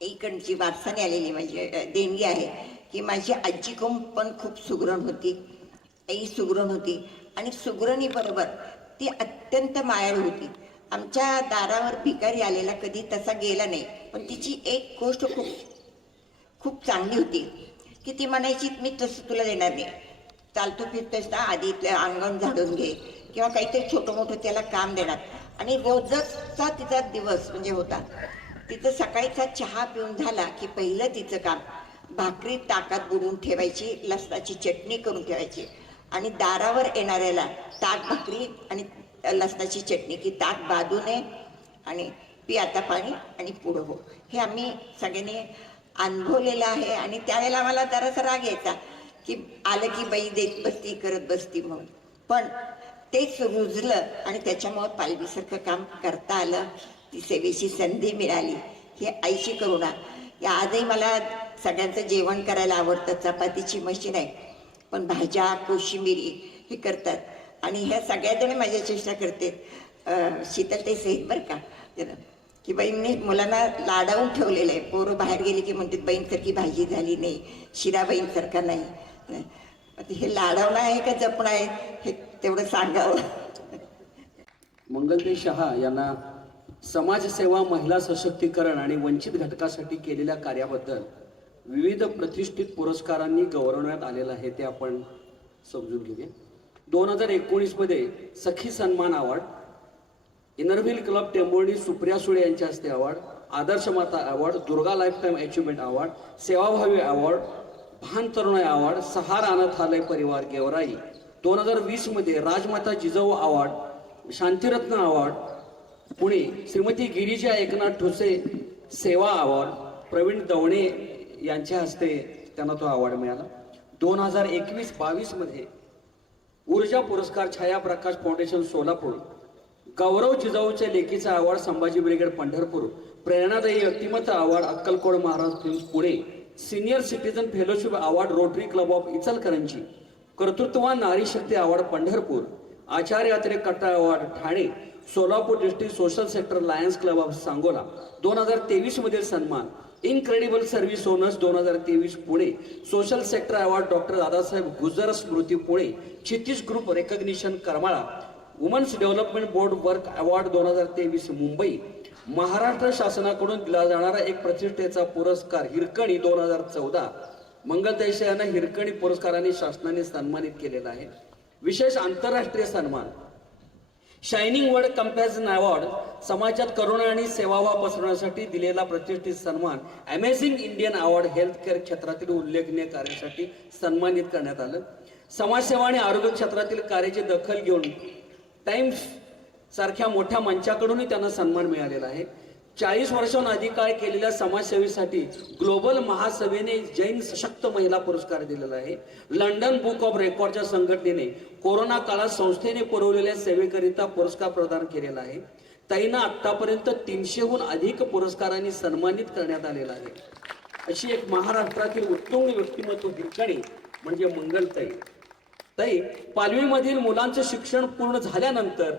आईकडची वारसाने आलेली माझी देणगी आहे. की माझी आजी पण खूप सुगरण होती, आई सुगरण होती आणि सुगरणी बरोबर ती अत्यंत मायाळू होती. आमच्या दारावर भिकारी आलेला कधी तसा गेला नाही. पण तिची एक गोष्ट खूप खूप चांगली होती की ती म्हणायची, मी तसं तुला देणार नाही, चालतो फिरतोस ना आधी अंगण झाडून घे किंवा काहीतरी छोटं मोठं त्याला काम देणार. आणि रोजचा तिचा दिवस म्हणजे होता, तिचं सकाळीचा चहा पिऊन झाला की पहिलं तिचं काम भाकरी ताकात बुडवून ठेवायची, लसणाची चटणी करून ठेवायची आणि दारावर येणाऱ्याला ताक भाकरी आणि लसणाची चटणी, की ताक बाजू नये आणि पी आता पाणी आणि पुढं हो. हे आम्ही सगळ्यांनी अनुभवलेलं आहे. आणि त्यावेळेला आम्हाला जरासा राग यायचा की आलं की बाई देत बसती करत बसती म्हणून. पण तेच रुजलं आणि त्याच्यामुळं पालवीसारखं काम करता आलं, ती सेवेची संधी मिळाली. ही आईची करुणा. या आजही मला सगळ्यांचं जेवण करायला आवडतं. चपातीची मशीन आहे, पण भाज्या कोशिंबिरी हे करतात. आणि ह्या सगळ्याजणी माझ्या चेष्टा करते, शीतलताई सहित बरं का, की बहीणनी मुलांना लाडावून ठेवलेलं आहे. पोरं बाहेर गेली की म्हणतात बहीणसारखी भाजी झाली नाही, शिरा बहीणसारखा नाही. हे लाडावणं आहे का जपणं आहे हे तेवढं सांगावं. मंगलताई शहा यांना समाजसेवा, महिला सशक्तीकरण आणि वंचित घटकासाठी केलेल्या कार्याबद्दल विविध प्रतिष्ठित पुरस्कारांनी गौरवण्यात आलेलं आहे, ते आपण समजून घेऊया. 2019 मध्ये सखी सन्मान award, Inner Wheel club Tembhurni Supriya Sule यांच्या हस्ते अवॉर्ड, आदर्श माता award, Durga life time achievement award, सेवाभावी अवॉर्ड, भान तरुणाई अवॉर्ड, सहार अनाथालय परिवार गेवराई. 2020 मध्ये राजमाता जिजाऊ अवॉर्ड, शांतिरत्न अवॉर्ड पुणे, श्रीमती गिरिजा एकनाथ ठोसे सेवा अवॉर्ड, प्रवीण दवणे यांच्या हस्ते त्यांना तो अवॉर्ड मिळाला. 2021-22 मध्ये ऊर्जा पुरस्कार छायाप्रकाश फाउंडेशन सोलापूर, गौरव जिजाऊच्या लेखीचा अवॉर्ड संभाजी ब्रिगेड पंढरपूर, प्रेरणादायी व्यक्तिमत्व award Akkalkot Maharaj films Pune, senior citizen fellowship award rotary club of Ichalkaranji, कर्तृत्ववान नारी शक्ती अवॉर्ड पंढरपूर, आचार्य यात्रे Katta award Thane, Solapur district social sector lions club of Sangola. 2023 मधील सन्मान incredible service honours 2023 Pune, social sector award doctor Dadasaheb Gujar स्मृती Pune, Kshitij group recognition Karmala, women's development board work award 2023 Mumbai, Maharashtra शासनाकडून दिला जाणारा एक प्रतिष्ठेचा पुरस्कार हिरकणी 2014. मंगलताई यांना हिरकणी पुरस्काराने शासनाने सन्मानित केलेला आहे. विशेष आंतरराष्ट्रीय सन्मान शायनिंग वर्ल्ड कंपॅरिझन अवॉर्ड, समाजात करुणा आणि सेवाभाव पसरवण्यासाठी दिलेला प्रतिष्ठित सन्मान, amazing Indian award health care क्षेत्रातील उल्लेखनीय कार्यासाठी सन्मानित करण्यात आलं. समाजसेवा आणि आरोग्य क्षेत्रातील कार्याची दखल घेऊन टाइम्स सारख्या मोठ्या मंचाकडूनही त्यांना सन्मान मिळालेला आहे. 40 वर्षांहून अधिक काळ केलेल्या समाजसेवेसाठी ग्लोबल महासभेने जैन सशक्त महिला पुरस्कार दिलेला आहे. लंडन बुक ऑफ रेकॉर्डच्या संघटनेने कोरोना काळात संस्थेने पुरवलेल्या सेवेकरिता पुरस्कार प्रदान केलेला आहे. ताईंना आतापर्यंत 300हून अधिक पुरस्कारांनी सन्मानित करण्यात आलेला आहे. अशी एक महाराष्ट्रातील उत्तुंग व्यक्तिमत्व हिरकणी म्हणजे मंगलताई. ताई पालवीमधील मुलांचं शिक्षण पूर्ण झाल्यानंतर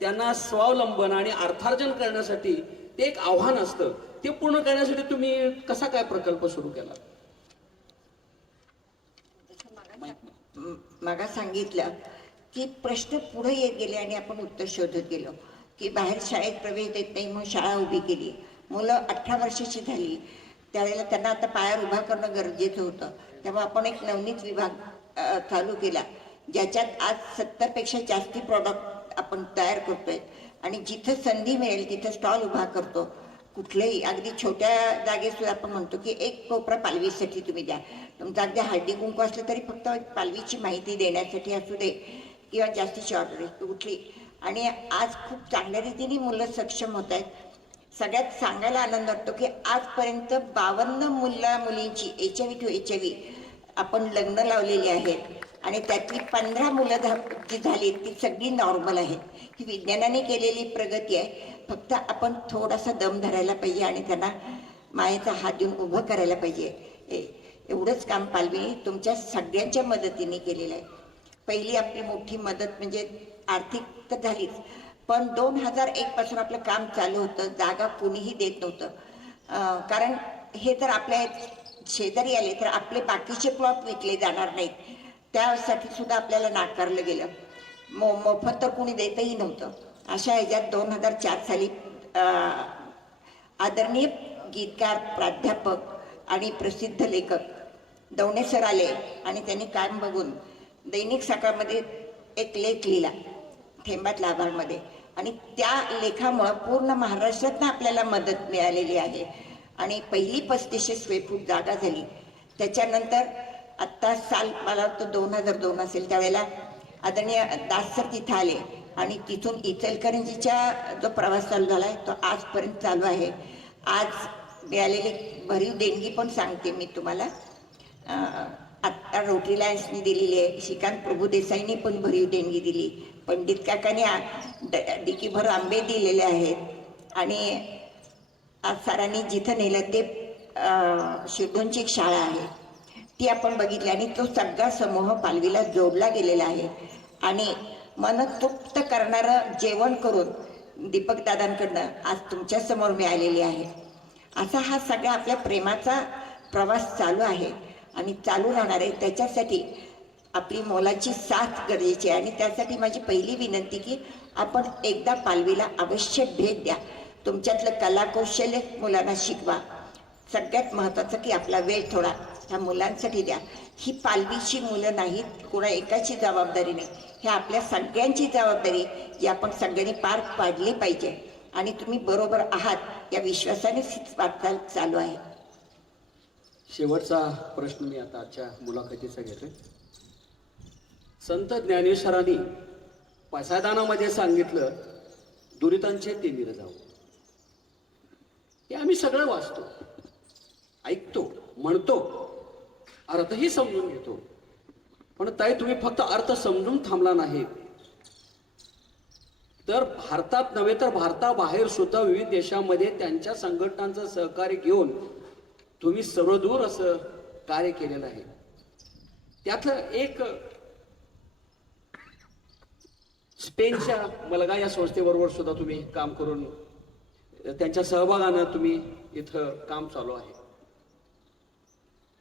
त्यांना स्वावलंबन आणि अर्थार्जन करण्यासाठी ते एक आव्हान असतं, ते पूर्ण करण्यासाठी तुम्ही कसा काय प्रकल्प सुरू केला? मागा सांगितलं की प्रश्न पुढे येत गेले आणि आपण उत्तर शोधत गेलो. की बाहेर शाळेत प्रवेश देत नाही म्हणून शाळा उभी केली. मुलं 18 वर्षाची झाली त्यावेळेला त्यांना आता पायावर उभा करणं गरजेचं होतं. तेव्हा आपण एक नवनीत विभाग चालू केला, ज्याच्यात आज 70पेक्षा जास्ती प्रॉडक्ट आपण तयार करतोय. आणि जिथं संधी मिळेल तिथं स्टॉल उभा करतो. कुठल्याही अगदी छोट्या जागेत सुद्धा आपण म्हणतो की एक कोपरा पालवीसाठी तुम्ही द्या. तुमचं अगदी हळदी कुंकू असलं तरी फक्त पालवीची माहिती देण्यासाठी असू दे किंवा जास्तीची ऑर्डर कुठली. आणि आज खूप चांगल्या रीतीने मुलं सक्षम होत आहेत. सगळ्यात सांगायला आनंद वाटतो की आजपर्यंत 52 मुलींची HIV to HIV आपण लग्न लावलेली आहेत आणि त्यातली 15 मुलं जी झाली ती सगळी नॉर्मल आहेत. ही विज्ञानाने केलेली प्रगती आहे. फक्त आपण थोडासा दम धरायला पाहिजे आणि त्यांना मायेचा हात देऊन उभं करायला पाहिजे. एवढंच काम पालवी तुमच्या सगळ्यांच्या मदतीने केलेलं आहे. पहिली आपली मोठी मदत म्हणजे आर्थिक तर झालीच, पण 2001 पासून आपलं काम चालू होतं. जागा कुणीही देत नव्हतं, कारण हे जर आपल्या शेजारी आले तर आपले बाकीचे प्लॉट विकले जाणार नाहीत. त्यासाठी सुद्धा आपल्याला नाकारलं गेलं. मोफत तर कुणी देतही नव्हतं. अशा ह्याच्यात 2004 साली आदरणीय गीतकार, प्राध्यापक आणि प्रसिद्ध लेखक दवणे सर आले आणि त्यांनी काम बघून दैनिक सकाळमध्ये एक लेख लिहिला थेंबात लाभारमध्ये. आणि त्या लेखामुळं पूर्ण महाराष्ट्रातनं आपल्याला मदत मिळालेली आहे. आणि पहिली 3500 स्क्वेअर फूट जागा झाली. त्याच्यानंतर आत्ता साल मला वाटतं 2002 असेल, त्यावेळेला आदरणीय दास सर तिथं आले आणि तिथून इचलकरंजीचा जो प्रवास चालू झाला आहे तो आजपर्यंत चालू आहे. आज मिळालेली भरीव देणगी पण सांगते मी तुम्हाला. आत्ता रोटरी लायन्सनी दिलेली आहे, श्रीकांत प्रभुदेसाईंनी पण भरीव देणगी दिली, पंडित काकांनी डिकीभर आंबे दिलेले आहेत आणि आज सरांनी जिथं नेलं ते शिरढोणची एक शाळा आहे ती आपण बघितली आणि तो सगळा समूह पालवीला जोडला गेलेला आहे. आणि मन तृप्त करणारं जेवण करून दीपक दादांकडनं आज तुमच्या समोर मिळालेली आहे. असा हा सगळा आपल्या प्रेमाचा प्रवास चालू आहे आणि चालू राहणार आहे. त्याच्यासाठी आपली मोलाची साथ गरजेची आहे आणि त्यासाठी माझी पहिली विनंती की आपण एकदा पालवीला अवश्य भेट द्या. तुमच्यातलं कलाकौशल्य मुलांना शिकवा. सगळ्यात महत्त्वाचं की आपला वेळ थोडा ह्या मुलांसाठी द्या. ही पालवीची मुलं नाहीत, कोणा एकाची जबाबदारी नाही, ही आपल्या सगळ्यांची जबाबदारी जी आपण सगळ्यांनी पार पाडली पाहिजे. आणि तुम्ही बरोबर आहात या विश्वासाने वाटचाल चालू आहे. शेवटचा प्रश्न मी आता आजच्या मुलाखतीचा घेतोय. संत ज्ञानेश्वरांनी पसायदानामध्ये सांगितलं, दुरितांचे ते निर्जाऊ. हे आम्ही सगळं वाचतो, ऐकतो, म्हणतो, अर्थही समजून घेतो. पण ताई तुम्ही फक्त अर्थ समजून थांबला नाही तर भारतात नव्हे तर भारताबाहेर सुद्धा विविध देशामध्ये त्यांच्या संघटनांचं सहकार्य घेऊन तुम्ही सर्वदूर असं कार्य केलेलं आहे. त्यातलं एक स्पेनच्या मलगा या संस्थेबरोबर सुद्धा तुम्ही काम करून त्यांच्या सहभागानं तुम्ही इथं काम चालू आहे.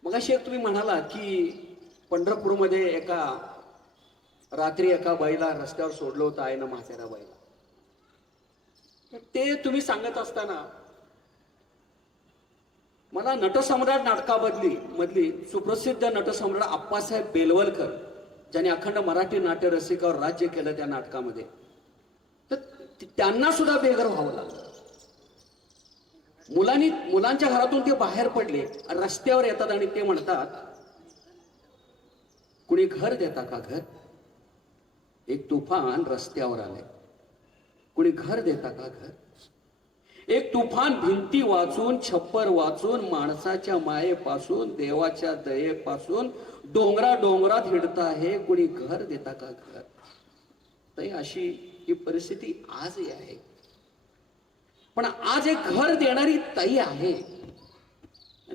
मग अशी एक तुम्ही म्हणाला की पंढरपूरमध्ये एका रात्री एका बाईला रस्त्यावर सोडलं होतं आहे ना, म्हाताऱ्या बाईला. ते तुम्ही सांगत असताना मला नटसम्राट नाटकामधली सुप्रसिद्ध नटसम्राट आप्पासाहेब बेलवलकर ज्यांनी अखंड मराठी नाट्य रसिकावर राज्य केलं त्या नाटकामध्ये, तर त्यांना सुद्धा बेघर व्हावं लागलं. मुलांच्या घरातून ते बाहेर पडले, रस्त्यावर येतात आणि ते म्हणतात, कुणी घर देता का घर? एक तुफान रस्त्यावर आले, कुणी घर देता का घर? एक तुफान भिंती वाचून, छप्पर वाचून, माणसाच्या मायेपासून, देवाच्या दयेपासून डोंगरात हिंडत आहे, कुणी घर देता का घर? तर अशी ही परिस्थिती आजही आहे. पण आज एक घर देणारी ताई आहे,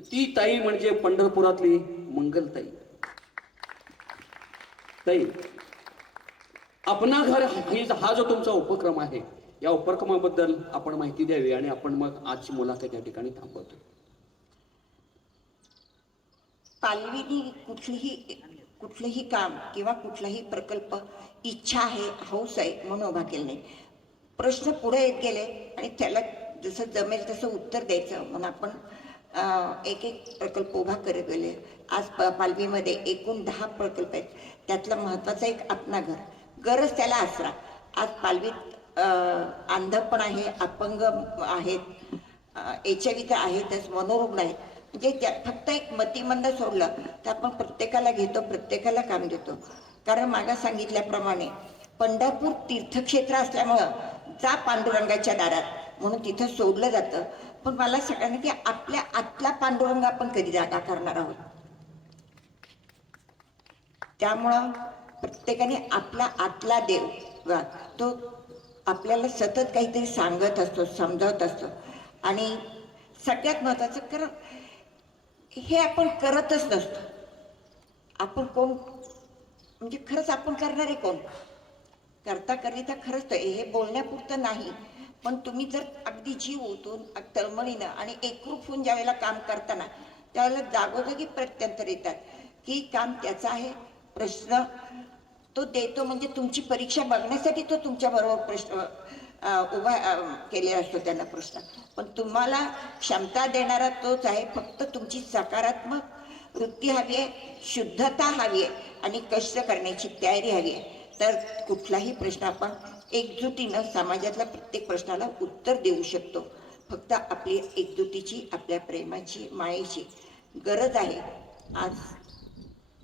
ती ताई म्हणजे पंढरपुरातली मंगलताई. ताई, आपणा घर हा जो तुमचा उपक्रम आहे, या उपक्रमाबद्दल आपण माहिती द्यावी आणि आपण मग आजची मुलाखत या ठिकाणी थांबवतो. पालवीनी कुठलंही काम किंवा कुठलाही प्रकल्प इच्छा आहे, हौस आहे म्हणून उभा केला नाही. प्रश्न पुढे येत गेले आणि त्याला जसं जमेल तसं उत्तर द्यायचं म्हणून आपण एक प्रकल्प उभा करत गेले. आज पालवीमध्ये एकूण 10 प्रकल्प आहेत. त्यातला महत्त्वाचा एक आपणा घर, गरज त्याला आसरा. आज पालवीत अंध पण आहे, अपंग आहेत, HIV तर आहेतच, मनोरुग्ण आहेत. म्हणजे फक्त एक मतिमंद सोडलं तर आपण प्रत्येकाला घेतो, प्रत्येकाला काम देतो. कारण मागा सांगितल्याप्रमाणे पंढरपूर तीर्थक्षेत्र असल्यामुळं जा पांडुरंगाच्या दारात म्हणून तिथं सोडलं जातं. पण मला सगळ्यांनी की आपल्या आतला पांडुरंग आपण कधी जागा करणार आहोत. त्यामुळं प्रत्येकाने आपला आतला देव तो आपल्याला सतत काहीतरी सांगत असतो, समजावत असतो. आणि सगळ्यात महत्त्वाचं, कारण हे आपण करतच नसतो. आपण कोण म्हणजे खरंच आपण करणारे कोण? करता खरंच हे बोलण्यापुरतं नाही, पण तुम्ही जर अगदी जीव ओतून तळमळीनं आणि एकरूप होऊन ज्यावेळेला काम करताना त्यावेळेला जागोजागी प्रत्यंतर येतात की काम त्याचा आहे, प्रश्न तो देतो. म्हणजे तुमची परीक्षा बघण्यासाठी तो तुमच्याबरोबर प्रश्न उभा केलेला असतो त्यांना प्रश्न. पण तुम्हाला क्षमता देणारा तोच आहे. फक्त तुमची सकारात्मक वृत्ती हवी आहे, शुद्धता हवी आहे आणि कष्ट करण्याची तयारी हवी आहे. तर कुठलाही प्रश्न आपण एकजुटीनं समाजातल्या प्रत्येक प्रश्नाला उत्तर देऊ शकतो. फक्त आपली एकजुटीची, आपल्या प्रेमाची, मायेची गरज आहे. आज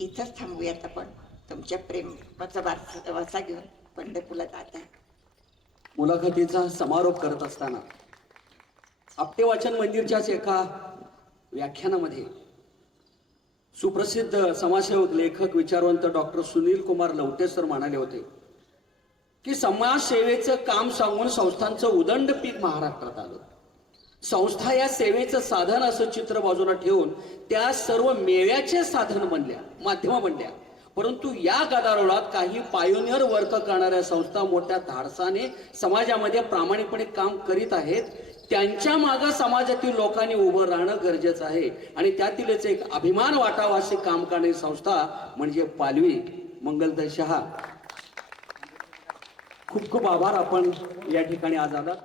इथंच थांबूयात आपण. तुमच्या प्रेमाचा वासा घेऊन पंढरपूरला जात आहे. मुलाखतीचा समारोप करत असताना आपटे वाचन मंदिरच्याच एका व्याख्यानामध्ये सुप्रसिद्ध समाजसेवक, लेखक, विचारवंत डॉक्टर सुनील कुमार लवटे सर म्हणाले होते की समाजसेवेचं काम सांगून संस्थांचं उदंड पीक महाराष्ट्रात आलं. संस्था या सेवेचं साधन असं चित्र बाजूला ठेवून त्या सर्व मेळ्याचे साधन बनल्या, माध्यम बनल्या. परंतु या गदारोळात काही पायोनियर वर्क करणाऱ्या संस्था मोठ्या धाडसाने समाजामध्ये प्रामाणिकपणे काम करीत आहेत. त्यांच्या मागे समाजातील लोकांनी उभं राहणं गरजेचं आहे आणि त्यातीलच एक अभिमान वाटावा असे काम करणारी संस्था म्हणजे पालवी. मंगलदय शहा, खूप खूप आभार. आपण या ठिकाणी आज आलात.